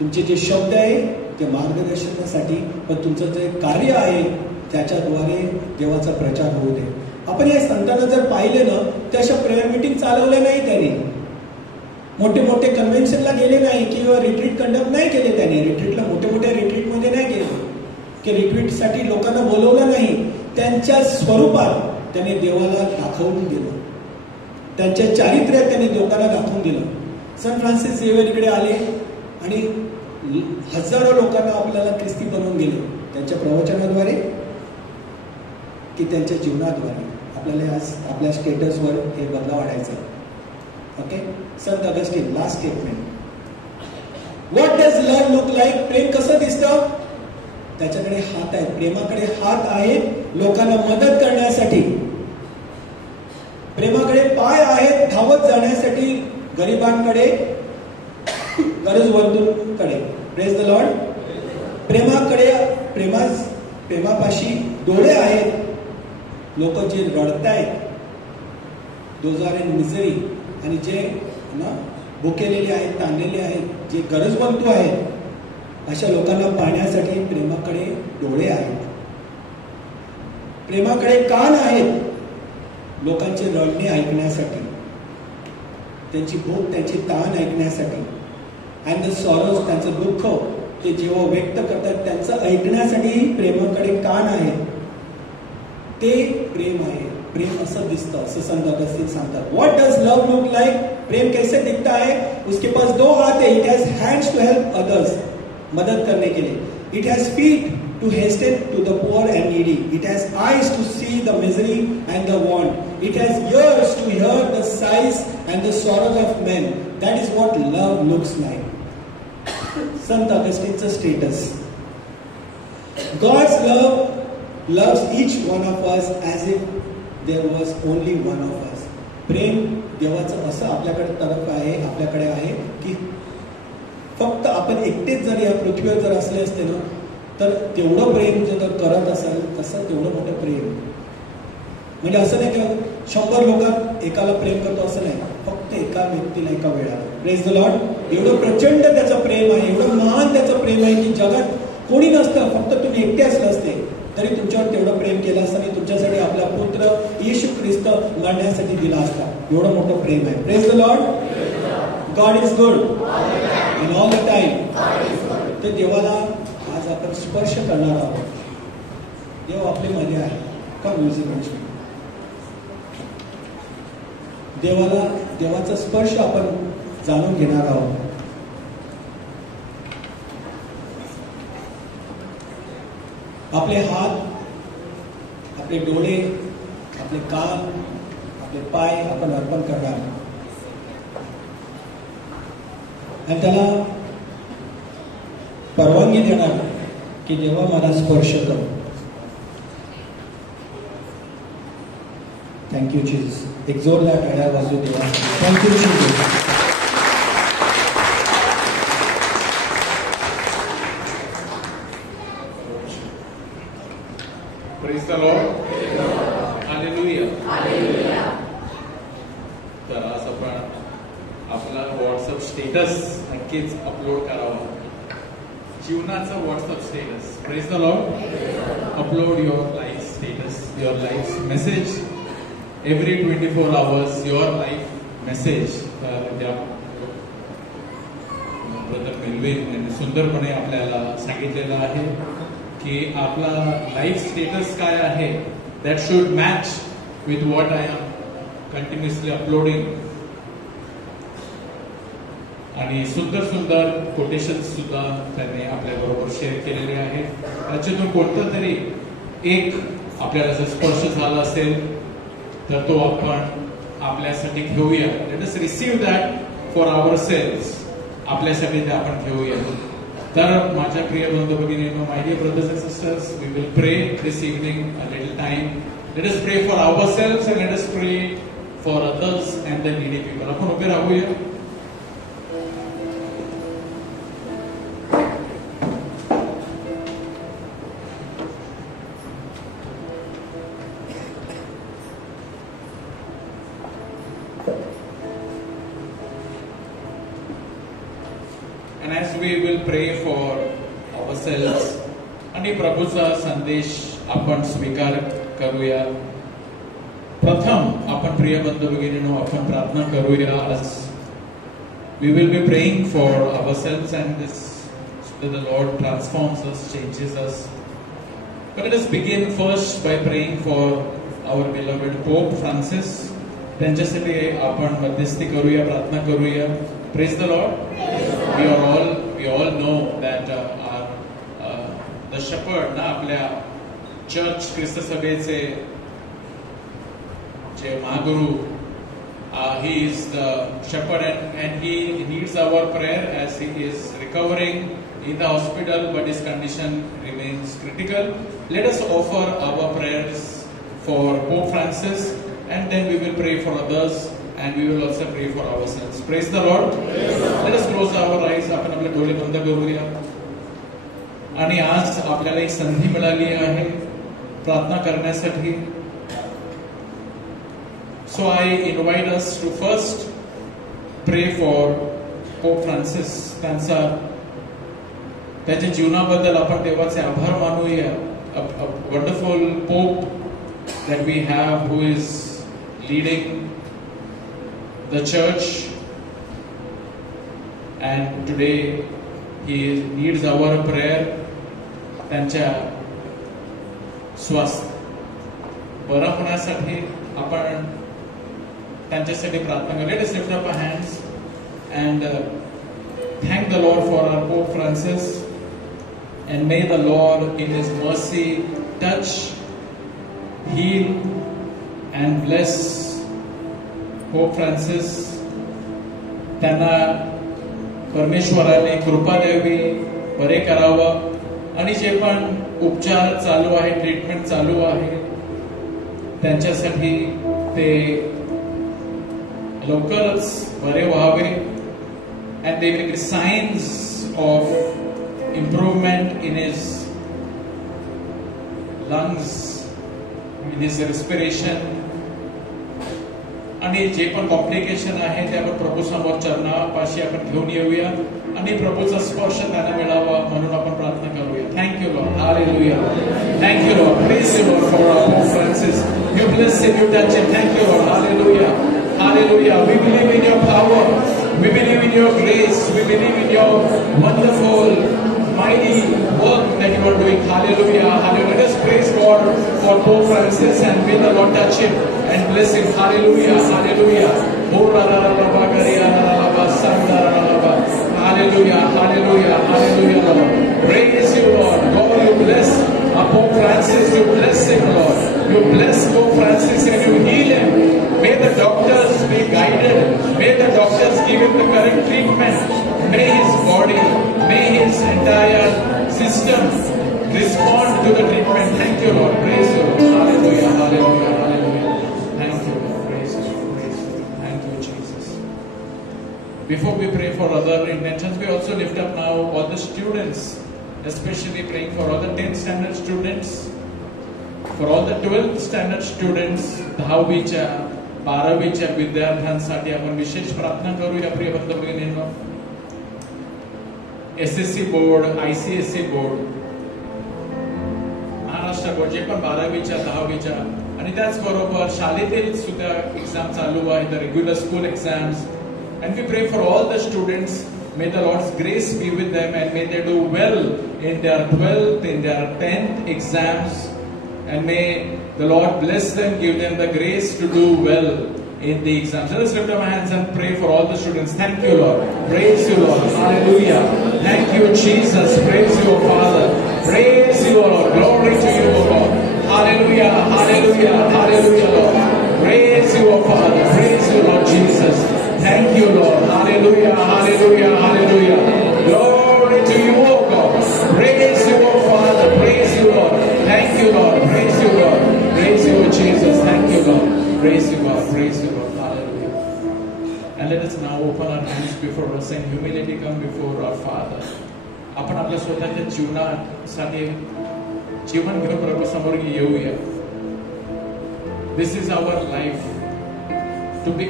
तुमचे जे शब्द आहे ते मार्गदर्शनासाठी, पण तुमचं जे कार्य आहे त्याच्याद्वारे देवाचा प्रचार होऊ दे. आपण या संतांना जर पाहिले ना, त्या अशा प्रेयर मीटिंग चालवल्या नाही त्यांनी. मोठे मोठे कन्व्हेन्शनला गेले नाही किंवा रिट्रीट कंडक्ट नाही केले त्याने. रिट्रीटला मोठे मोठ्या रिट्रीटमध्ये नाही गेले की रिट्रीटसाठी लोकांना बोलवलं नाही. त्यांच्या स्वरूपात त्याने देवाला दाखवून दिलं. त्यांच्या चारित्र्यात त्यांनी लोकांना दाखवून दिलं. सन फ्रान्सिस झेवियर इकडे आले आणि हजारो लोकांना आपल्याला ख्रिस्ती बनवून गेले त्यांच्या प्रवचनाद्वारे की त्यांच्या जीवनाद्वारे. आपल्याला आज आपल्या स्टेटसवर हे बदलाव आणायचं. ओके, संत Augustine last statement. What does love look like? प्रेम कसं दिसतं? त्याच्याकडे हात आहेत. प्रेमाकडे हात आहेत लोकांना मदत करण्यासाठी. प्रेमाकडे पाय आहेत धावत जाण्यासाठी गरिबांकडे, गरजवंतांकडे. Praise the lord. प्रेमाकडे प्रेमापाशी डोळे आहेत लोक जे रडतायत, दोज आर इन मिझरी, आणि जे भुकेलेले आहेत, ताणलेले आहेत, जे गरजवंतू आहेत, अशा लोकांना पाहण्यासाठी प्रेमाकडे डोळे आहेत. प्रेमाकडे कान आहेत लोकांचे रडणे ऐकण्यासाठी, त्यांची भूक, त्यांची ताण ऐकण्यासाठी. अँड द सॉरोज, त्यांचं दुःख ते जेव्हा व्यक्त करतात त्यांचं ऐकण्यासाठी प्रेमाकडे कान आहेत. ते प्रेम आहे. प्रेम असं दिसतं, असं संत अगस्तीन सांगतात. What does love look like? प्रेम कैसे दिखता है? उसके पास दो हाथ है. It has hands to help others, मदद करने के लिए. It has feet to hasten to the poor and needy. It has eyes to see the misery and the want. It has ears to hear the sighs and the sorrows of men. That is what love looks like. Sant Augustine's status. God's love loves each one of us as if there was only one of us. प्रेम देवाचं असं आपल्याकडे तरफ आहे, आपल्याकडे आहे की फक्त आपण एकटेच जर या पृथ्वीवर जर असले असते ना, तर तेवढं प्रेम जर करत असाल तसं तेवढं मोठं प्रेम. म्हणजे असं नाही की 100 लोक एकाला प्रेम करतो असं नाही, फक्त एका व्यक्तीला एका वेळाला. Praise the Lord. एवढं प्रचंड त्याचं प्रेम आहे, एवढं महान त्याचं प्रेम आहे की जगात कोणी नसतं, फक्त तुम्ही एकटे असलं असते तरी तुमच्यावर तेवढं प्रेम केलं असतं आणि तुमच्यासाठी आपला पुत्र येशू ख्रिस्त लढण्यासाठी दिला असता. एवढं मोठं प्रेम आहे. Praise the Lord. God is good in all the time. ते देवाला आज आपण स्पर्श करणार आहोत. देव आपले मध्ये आहे का? म्युझिक देवाला, देवाचा स्पर्श आपण जाणून घेणार आहोत. आपले हात, आपले डोळे, आपले कान, आपले पाय आपण अर्पण करणार आणि त्याला परवानगी देणार की देवा मला स्पर्श कर. Thank you Jesus. एक जोरदार टाळ्या वाजू देवा. Thank you Jesus. Praise the Lord. Hallelujah. तर आज आपण आपला व्हॉट्सअप स्टेटस नक्कीच अपलोड करावा. जीवनाचा WhatsApp status. Praise the Lord. Upload your life status, your life message. Every 24 hours your life message. तर त्या ब्रदर मेलविन यांनी सुंदरपणे आपल्याला सांगितलेलं आहे की आपला लाईफ स्टेटस काय आहे. That should match with what I am continuously uploading. आणि सुंदर सुंदर कोटेशन्स सुद्धा त्यांनी आपल्या बरोबर शेअर केलेले आहेत. त्याच्यातून कोणतं तरी एक आपल्याला जर स्पर्श झाला असेल तर तो आपण आपल्यासाठी घेऊया. Let us receive that for our selves. आपल्यासाठी ते आपण घेऊया. तर माझ्या प्रिय बंधू भगिनींनो, my dear brothers and sisters, we will pray this evening a little time. Let us pray for our selves and let us pray for others and the needy people. आपण उभे राहूया. And as we will pray for ourselves, आणि प्रभूचा संदेश आपण स्वीकार करूया. प्रथम आपण प्रिय बंधू भगिनींनो आपण प्रार्थना करूया. आज we will be praying for ourselves and this, so that the Lord transforms us, changes us. But let us begin first by praying for our beloved Pope Francis. त्यांच्यासाठी आपण मध्यस्थी करूया, प्रार्थना करूया. Praise the Lord. We all know that the shepherd ना आपल्या चर्च ख्रिस्त सभेचे जे Mahaguru, he is the shepherd and he needs our prayer as he is recovering in the hospital, but his condition remains critical. Let us offer our prayers for Pope Francis, and then we will pray for others, and we will also pray for ourselves. Praise the Lord. Let us close our eyes. आपण आपले डोळे बंद करूया. आणि आज आपल्याला एक संधी मिळाली आहे प्रार्थना करण्यासाठी. So I invite us to first pray for Pope Francis. त्याच्या जीवनाबद्दल आपण देवाचे आभार मानूया. A wonderful Pope that we have who is leading the church, and today he needs our prayer. त्यांच्या स्वास्थ्य बरं होण्यासाठी आपण त्यांच्यासाठी प्रार्थना करूया. Let us lift up our hands and thank the Lord for our Pope Francis, and may the Lord in his mercy touch, heal and bless Pope Francis. त्यांना परमेश्वराने कृपा द्यावी, बरे करावं, आणि जे पण उपचार चालू आहे, ट्रीटमेंट चालू आहे, त्यांच्यासाठी ते लवकरच बरे व्हावे. And there will be signs of improvement in his lungs, in his respiration. आणि जे पण कॉम्प्लिकेशन आहे ते आपण प्रभू समोर चरणापाशी आपण घेऊन येऊया आणि प्रभूचा स्पर्श त्यांना मिळावा म्हणून आपण प्रार्थना करूया. Thank you Lord. Hallelujah. Thank you Lord. Praise you Lord for our Pope Francis. You bless him, you touch him. Thank you Lord. Hallelujah. Hallelujah. We believe in your power. We believe in your grace. We believe in your wonderful, mighty work that you are doing. Hallelujah. Hallelujah. Let us praise God for Pope Francis and may the Lord touch him and bless him. Hallelujah. Hallelujah. Hallelujah. Hallelujah. Hallelujah, Lord. Praise you, Lord. God, you bless Pope Francis. You bless him, Lord. You bless Pope Francis and you heal him. May the doctors be guided. May the doctors give him the correct treatment. May his body, may his entire system respond to the treatment. Thank you, Lord. Praise you. Hallelujah. Hallelujah. Hallelujah. Thank you, Lord. Praise you. Praise you. Thank you, Jesus. Before we pray for other intentions, we also lift up now all the students, especially praying for all the 10th standard students, for all the 12th standard students, 10वीच्या 12वीच्या विद्यार्थ्यांसाठी आपण विशेष प्रार्थना करूया. प्रिय बंधू भगिनींनो, SSC board, ICSE board, Maharashtra board, जे पण 12वीच्या 10वीच्या आणि त्याचबरोबर शाळेतील सुद्धा एक्झाम चालू आहे, the regular school exams, and we pray for all the students. May the Lord's grace be with them and may they do well in their 12th, in their 10th exams. And may the Lord bless them, give them the grace to do well in the exams. Let us lift our hands and pray for all the students. Thank you, Lord. Praise you, Lord. Hallelujah. Thank you, Jesus. Praise you, Father. Praise you, Lord. Glory to you, Lord. Hallelujah. Hallelujah. Hallelujah, Lord. Praise you, Father. Praise you, Lord Jesus. Thank you, Lord. Hallelujah. Hallelujah. Hallelujah. Glory to you, O God. Praise you, O Father. Praise you, Lord. Thank you, Lord. Praise you, Lord. Praise you, Jesus. Thank you, Lord. Praise you, God. Praise you, Lord. Hallelujah. And let us now open our hands before us and humility come before our Father. आपण आपल्या स्वतःच्या जीवनासाठी जीवन घेऊन प्रभू समोर येऊया. This is our life.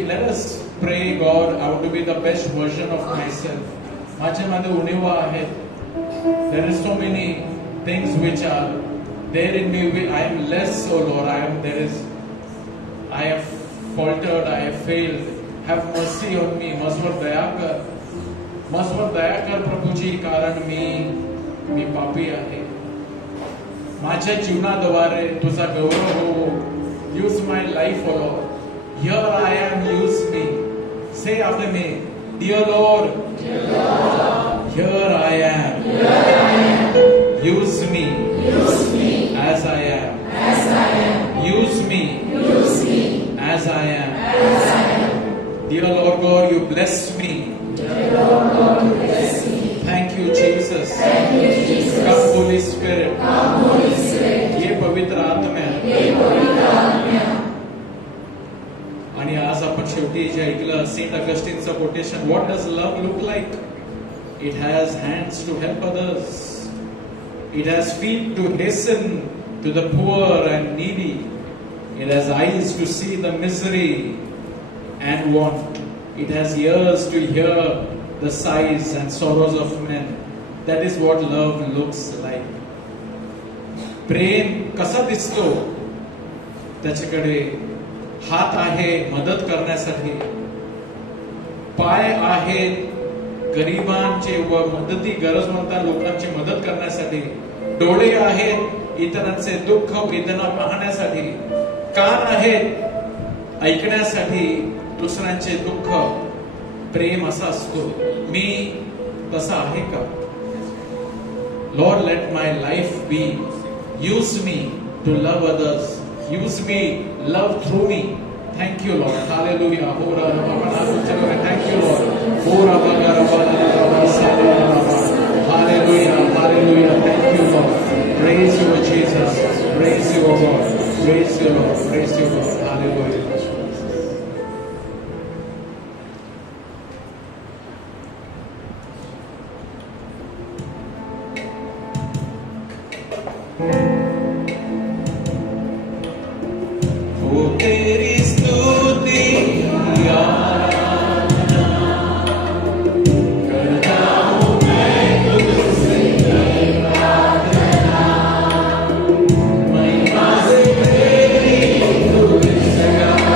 Let us pray, God, I want to be the best version of myself. माझ्यामध्ये उणीवा आहेत. There is so many things which are there in me. I am less, oh Lord. I have faltered. I have failed. Have mercy on me. मजवर दया कर. माझवर दया कर प्रभूजी, कारण मी पापी आहे. माझ्या जीवनाद्वारे तुझा गौरव हो. Use my life O Lord. Here I am, use me. Say after me, dear Lord, here I am. Use me as I am. Use me as I am. Dear Lord God, you bless me. Thank you, Jesus. Come, Holy Spirit. ये पवित्र आत्मा. आणि आज आपण शेवटी जे ऐकलं सेंट ऑगस्टिनचं quotation, what does love look like? It has hands to help others. It has feet to hasten to the poor and needy. It has eyes to see the misery and want. It has ears to hear the sighs and sorrows of men. That is what love looks like. प्रेम कसा दिसतो? त्याच्याकडे हात आहे मदत करण्यासाठी, पाय आहेत गरिबांचे व मदती गरजवंत लोकांची मदत करण्यासाठी, डोळे आहेत इतरांचे दुःख वेदना पाहण्यासाठी, कान आहेत ऐकण्यासाठी दुसऱ्यांचे दुःख. प्रेम असा असतो. मी तसा आहे का? Lord, let my life be. Use me to love others. Use me, love through me. Thank you, Lord. Hallelujah. Thank you, Lord. Hallelujah. Hallelujah. Thank you, Lord. Praise you, Jesus. Praise you, God. Praise you, Lord. Praise you, God. Hallelujah. तेरी स्तुति करता हूँ मैं तुझसे प्रार्थना. महिमा से तेरी तू इस जगह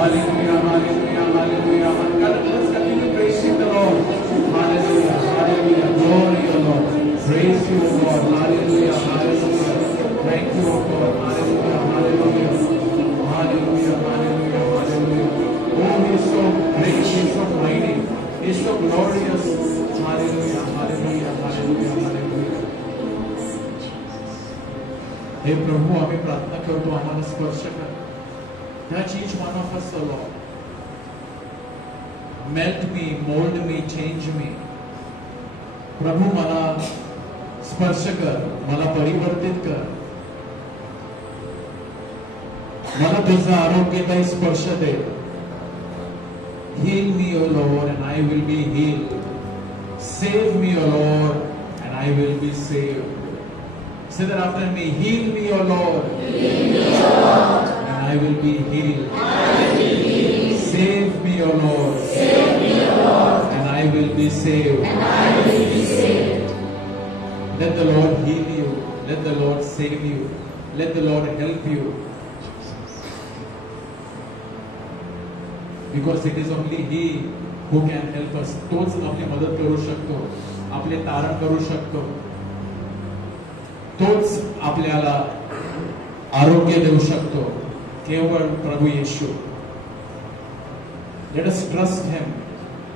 Hallelujah, hallelujah, hallelujah. Let's continue praising the Lord. Hallelujah, hallelujah. Glory, O Lord. Praise you, O God. Hallelujah, hallelujah. Thank you, O God. Hallelujah, hallelujah. Hallelujah, hallelujah, hallelujah. Oh, He is so great, He is so mighty, He is so glorious. Hallelujah, hallelujah, hallelujah, hallelujah. हे प्रभु, आम्ही प्रार्थना करतो, आम्हाला स्पर्श कर. Touch each one of us, O Lord. Melt me, mold me, change me. प्रभु, मला स्पर्श कर, मला परिवर्तित कर. मला तुझा आरोग्यदायी स्पर्श दे. Heal me, O Lord, and I will be healed. Save me, O Lord, and I will be saved. Say that after me. Heal me, O Lord. Heal me, O Lord. And I will be healed. Save me, O Lord. Save me, O Lord. And I will be saved. And I will be saved. Let the Lord heal you. Let the Lord save you. Let the Lord help you. Because it is only He who can help us. तोच आपली मदत करू शकतो, आपले तारण करू शकतो, तोच आपल्याला आरोग्य देऊ शकतो, केवळ प्रभु येशू. Let us trust Him.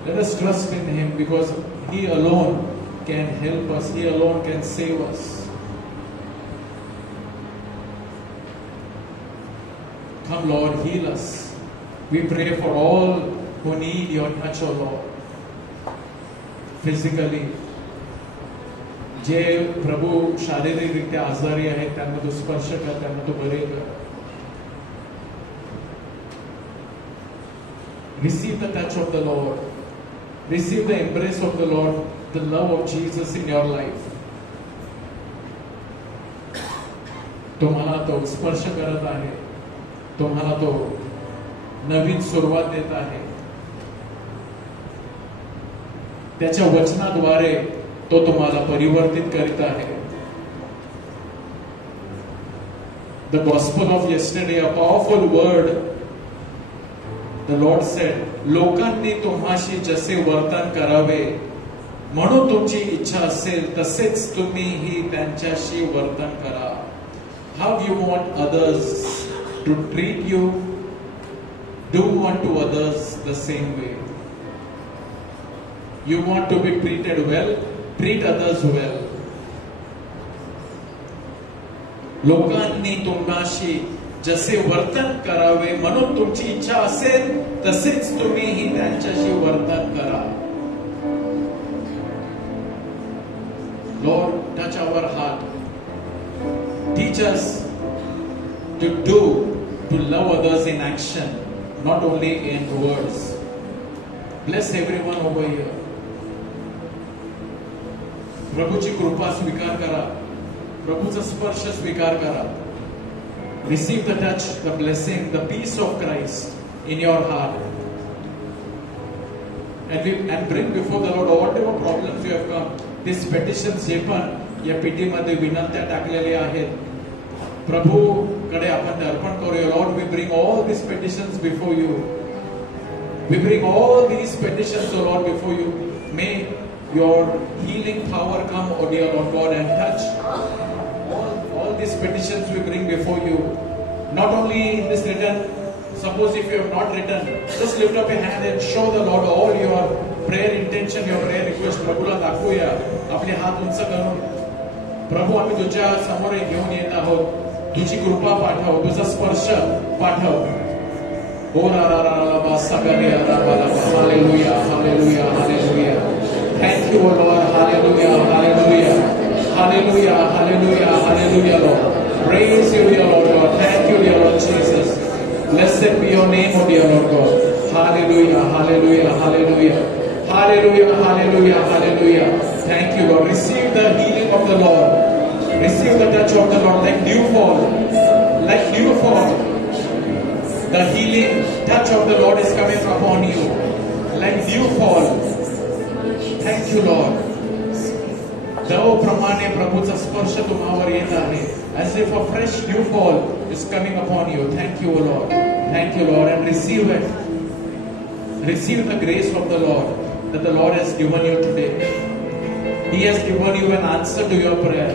Let us trust in Him because He alone can help us. He alone can save us. Come, Lord, heal us. We pray for all who need your touch, O Lord. Physically, जे प्रभु शारीरिकरित्या आजारी आहेत त्यांना तू स्पर्श कर, त्यांना तू बरे कर. Receive the touch of the Lord. Receive the embrace of the Lord, the love of Jesus in your life. तुम्हाला तो स्पर्श करत आहे, तुम्हाला तो नवीन सुरुवात देत आहे. त्याच्या वचनाद्वारे तो तुम्हाला परिवर्तित करीत आहे. The gospel of yesterday, a powerful word. The Lord said, लोकांनी तुम्हाशी जसे वर्तन करावे म्हणून तुमची इच्छा असेल तसेच तुम्हीही त्यांच्याशी वर्तन करा. How do you want others to treat you? Do unto others the same way. You want to be treated well? Treat others well. लोकांनी तुम्हाशी जसे वर्तन करावे म्हणून तुमची इच्छा असेल तसेच तुम्हीही त्यांच्याशी वर्तन करा. Lord, touch our heart. Teach us to love others in action, not only in words. Bless everyone over here. प्रभूची कृपा स्वीकार करा, प्रभूचा स्पर्श स्वीकार करा. Receive the touch, the blessing, the peace of Christ in your heart. And bring before the Lord whatever problems you have come. These petitions जे पण या पेटीमध्ये विनंत्या टाकलेल्या आहेत, प्रभू कडे आपण अर्पण करूया. Lord, we bring all these petitions before you. We bring all these petitions, O Lord, before you. May your healing power come, O dear Lord God, and touch all these petitions we bring before you. Not only in this written, suppose if you have not written, just lift up your hand and show the Lord all your prayer intention, your prayer request. प्रभूला दाखवूया आपले हात उंच करून. प्रभू, आम्ही तुझ्या समोर घेऊन येत आहोत. तुझी कृपा पाठव, तुझा स्पर्श पाठव. Hallelujah, hallelujah, hallelujah. Thank you, O Lord. Hallelujah, hallelujah. Hallelujah, hallelujah, hallelujah, Lord. Praise you, dear Lord God. Thank you, dear Lord Jesus. Blessed be your name, O dear Lord God. Hallelujah, hallelujah, hallelujah. Hallelujah, hallelujah, hallelujah. Thank you, Lord. Receive the healing of the Lord. Receive the touch of the Lord like dew fall. Like dew fall. The healing touch of the Lord is coming upon you. Like dew fall. Thank you, Lord. दव प्रमाणे प्रभूचा स्पर्श तुम्हावर येत आहे. As if a fresh dew fall is coming upon you. Thank you, O Lord. Thank you, Lord, and receive it. Receive the grace of the Lord that the Lord has given you today. He has given you an answer to your prayer.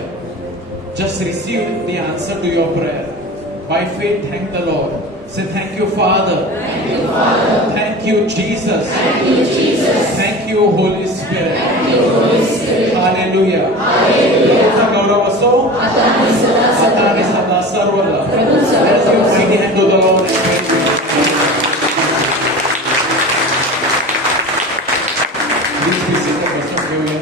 Just receive the answer to your prayer. By faith, thank the Lord. Say, thank you, Father. Thank you, Father. Thank you, Jesus. Thank you, Jesus. Thank you, Holy Spirit. Thank you, Holy Spirit. Hallelujah. Hallelujah. गौरव असो आता आणि सदा सर्वला. Let's give a mighty hand to the Lord and praise Him. Please be seated. बसून घेऊया.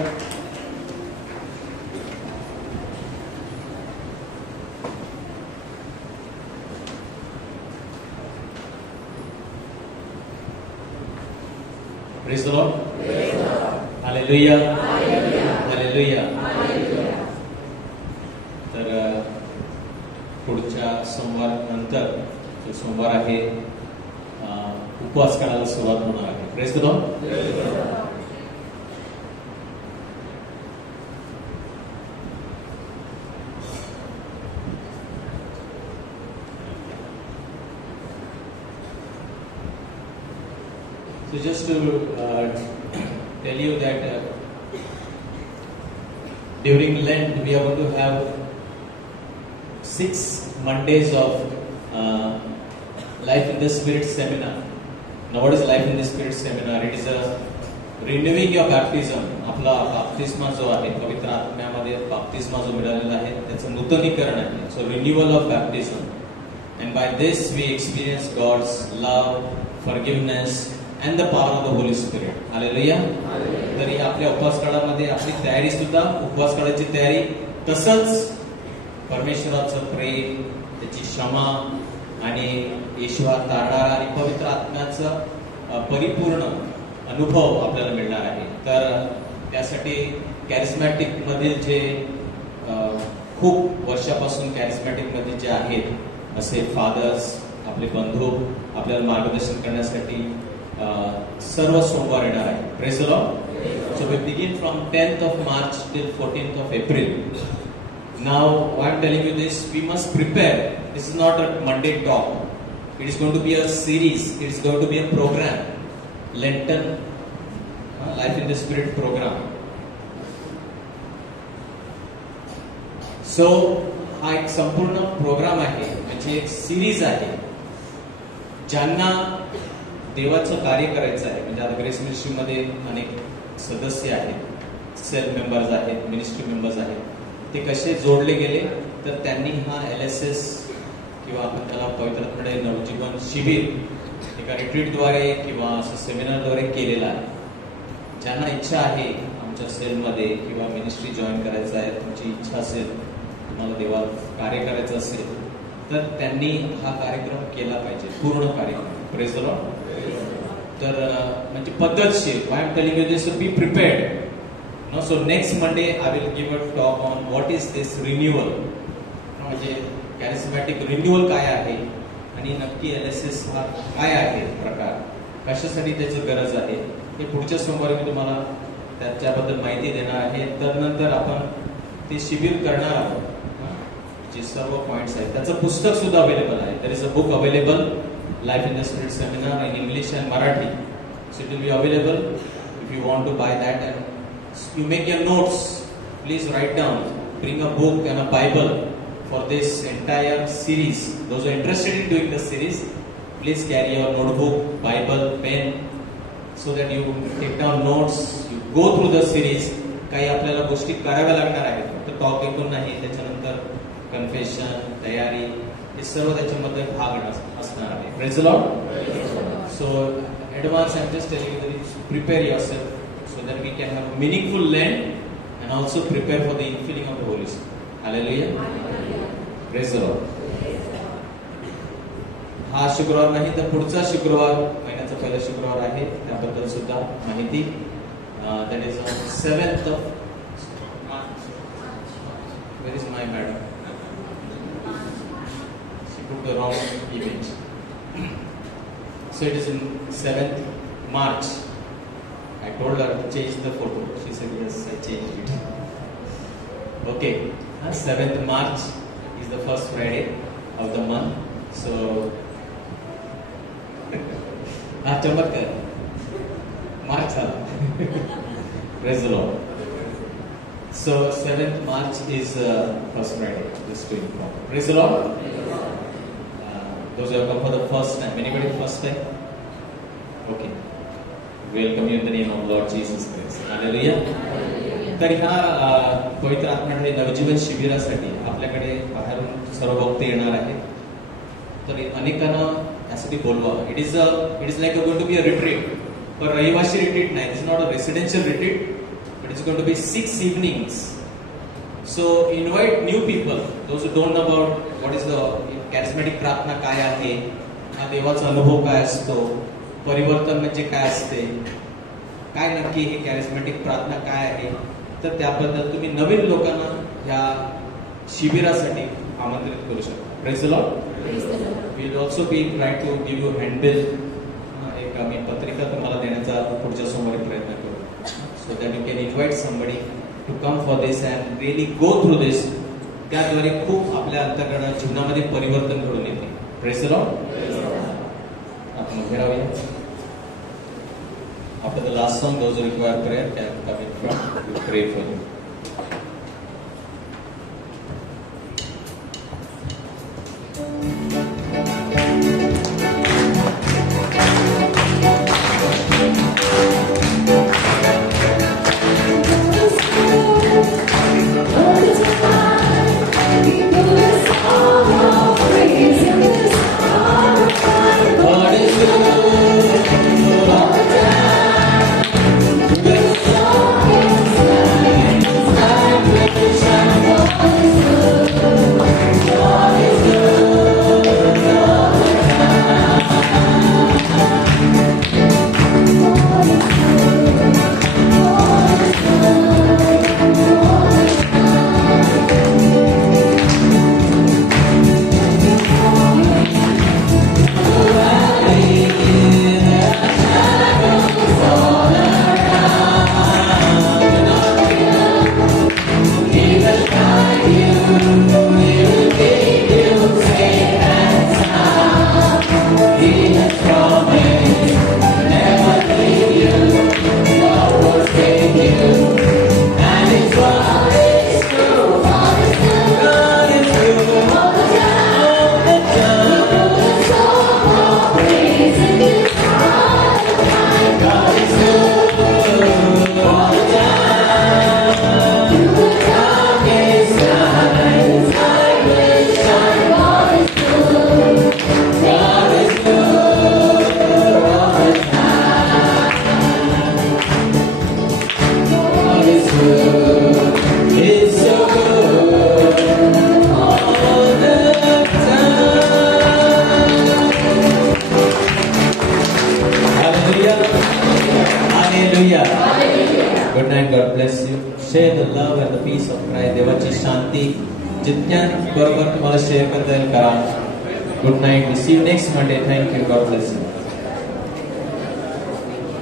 Praise the Lord. Hallelujah. Hallelujah. तर पुढच्या सोमवार नंतर जो सोमवार आहे उपवास करायला सुरुवात होणार आहे. Praise the Lord. So just to tell you that during Lent we are going to have 6 Mondays of Life in the Spirit seminar. Now what is Life in the Spirit seminar? It is a renewing your baptism. आपला बाप्तिस्मा जो आहे पवित्र आत्म्यामध्ये बाप्तिस्मा जो मिळालेला आहे त्याचं नूतनीकरण आहे. So renewal of baptism, and by this we experience God's love, forgiveness and the power of the Holy Spirit. Hallelujah. तरी आपल्या उपवास काळामध्ये आपली तयारी सुद्धा उपवास काळाची तयारी तसंच परमेश्वराचं प्रेम, त्याची क्षमा आणि येशूला तारणारा आणि पवित्र आत्म्याचा परिपूर्ण अनुभव आपल्याला मिळणार आहे. तर त्यासाठी कॅरिस्मॅटिक मधील जे खूप वर्षापासून कॅरिस्मॅटिक मध्ये जे आहेत असे फादर्स, आपले बंधू आपल्याला मार्गदर्शन करण्यासाठी सर्व सोमवार येणार आहे. Praise the Lord. So we begin from 10th of March till 14th of April. Now, why I'm telling you this, we must prepare. This is not a Monday talk. It is going to be a series. It is going to be a program. Lenten Life in the Spirit program. So, हा एक संपूर्ण प्रोग्राम आहे, म्हणजे एक सिरीज आहे. ज्यांना देवाचं कार्य करायचं आहे, म्हणजे आता ग्रेस मिनिस्ट्री मध्ये अनेक सदस्य आहेत, सेल्फ मेंबर्स आहेत, मिनिस्ट्री मेंबर्स आहेत. ते कसे जोडले गेले तर त्यांनी हा LSS किंवा आपण त्याला पवित्रपणे नवजीवन शिबिर एका रिट्रीटद्वारे किंवा असं सेमिनारद्वारे केलेला आहे. ज्यांना इच्छा आहे आमच्या सेलमध्ये किंवा मिनिस्ट्री जॉईन करायचं आहे, तुमची इच्छा असेल, तुम्हाला देवात कार्य करायचं असेल तर त्यांनी हा कार्यक्रम केला पाहिजे, पूर्ण कार्यक्रम. Praise the Lord. तर म्हणजे पद्धतशीर. Why I am telling you this, be prepared. No, so next Monday I will give a talk on what is this renewal. म्हणजे कॅरिस्मॅटिक रिन्युअल काय आहे आणि नक्की LSS हा काय आहे प्रकार, कशासाठी त्याची गरज आहे, हे पुढच्या सोमवारी मी तुम्हाला त्याच्याबद्दल माहिती देणार आहे. त्यानंतर आपण ते शिबिर करणार आहोत. जे सर्व पॉइंट्स आहेत त्याचं पुस्तक सुद्धा अवेलेबल आहे. There is a book available, life in the spirit seminar in English and Marathi. So it will be available if you want to buy that and you make your notes. Please write down. Bring a book and a Bible for this entire series. Those who are interested in doing the series, please carry your notebook, Bible, pen, so that you take down notes. You go through the series. काही आपल्याला गोष्टी कराव्या लागणार आहेत. फक्त टॉक ऐकून नाही, त्याच्यानंतर कन्फेशन, तयारी, हे सर्व त्याच्यामध्ये भाग असणार आहे. Praise the Lord. So advance I am just telling you that prepare yourself so that we can have a meaningful Lent and also prepare for the infilling of the Holy Spirit. Hallelujah. Praise the Lord. हा शुक्रवार नाही तर पुढचा शुक्रवार, महिन्याचा पहिला शुक्रवार आहे, त्याबद्दल सुद्धा माहिती. That is on 7th of March. Where is my madam? She put the wrong image. So it is in 7th March. I told her to change the photo. She said yes, I changed it. Okay, 7th March is the first Friday of the month. So हा चमत्कार मार्च झाला. Praise the Lord. So 7th March is First Friday. Just to inform. Praise the Lord. Those who have come for the first time. Anybody first time? Okay. Welcome you in the name of Lord Jesus Christ. Hallelujah. तर ह्या पवित्र आत्म्याकडे नवजीवन शिबिरासाठी आपल्याकडे बाहेरून सर्व भक्त येणार आहेत. तर अनेकांना यासाठी बोलवा. It is like going to be a retreat. पण रहिवासी रिट्रीट नाही. It is not a residential retreat, but it's going to be 6 evenings. So invite new people, those who don't know about what is the charismatic प्रार्थना काय आहे, हा देवाचा अनुभव काय असतो, परिवर्तन म्हणजे काय असते, काय नक्की ही charismatic प्रार्थना काय आहे, तर त्याबद्दल तुम्ही नवीन लोकांना ह्या शिबिरासाठी आमंत्रित करू शकता. Praise the Lord. We will also be trying to give you handbill. एक आम्ही पत्रिका तुम्हाला देण्याचा पुढच्या सोमवारी प्रयत्न करू. So that you can invite somebody to come for this and really go through this. त्याद्वारे खूप आपल्या अंतःकरणात जीवनामध्ये परिवर्तन घडून येते. Praise the Lord. आपण उभे राहूया. After the last song, those who require prayer can come in front. We will pray for you. Good night. God bless you. Share the love and the peace of Christ. देवाची शांती जितक्या बरोबर तुम्हाला शेअर करता येईल करा. Good night. We see you next Monday. Thank you. God bless you.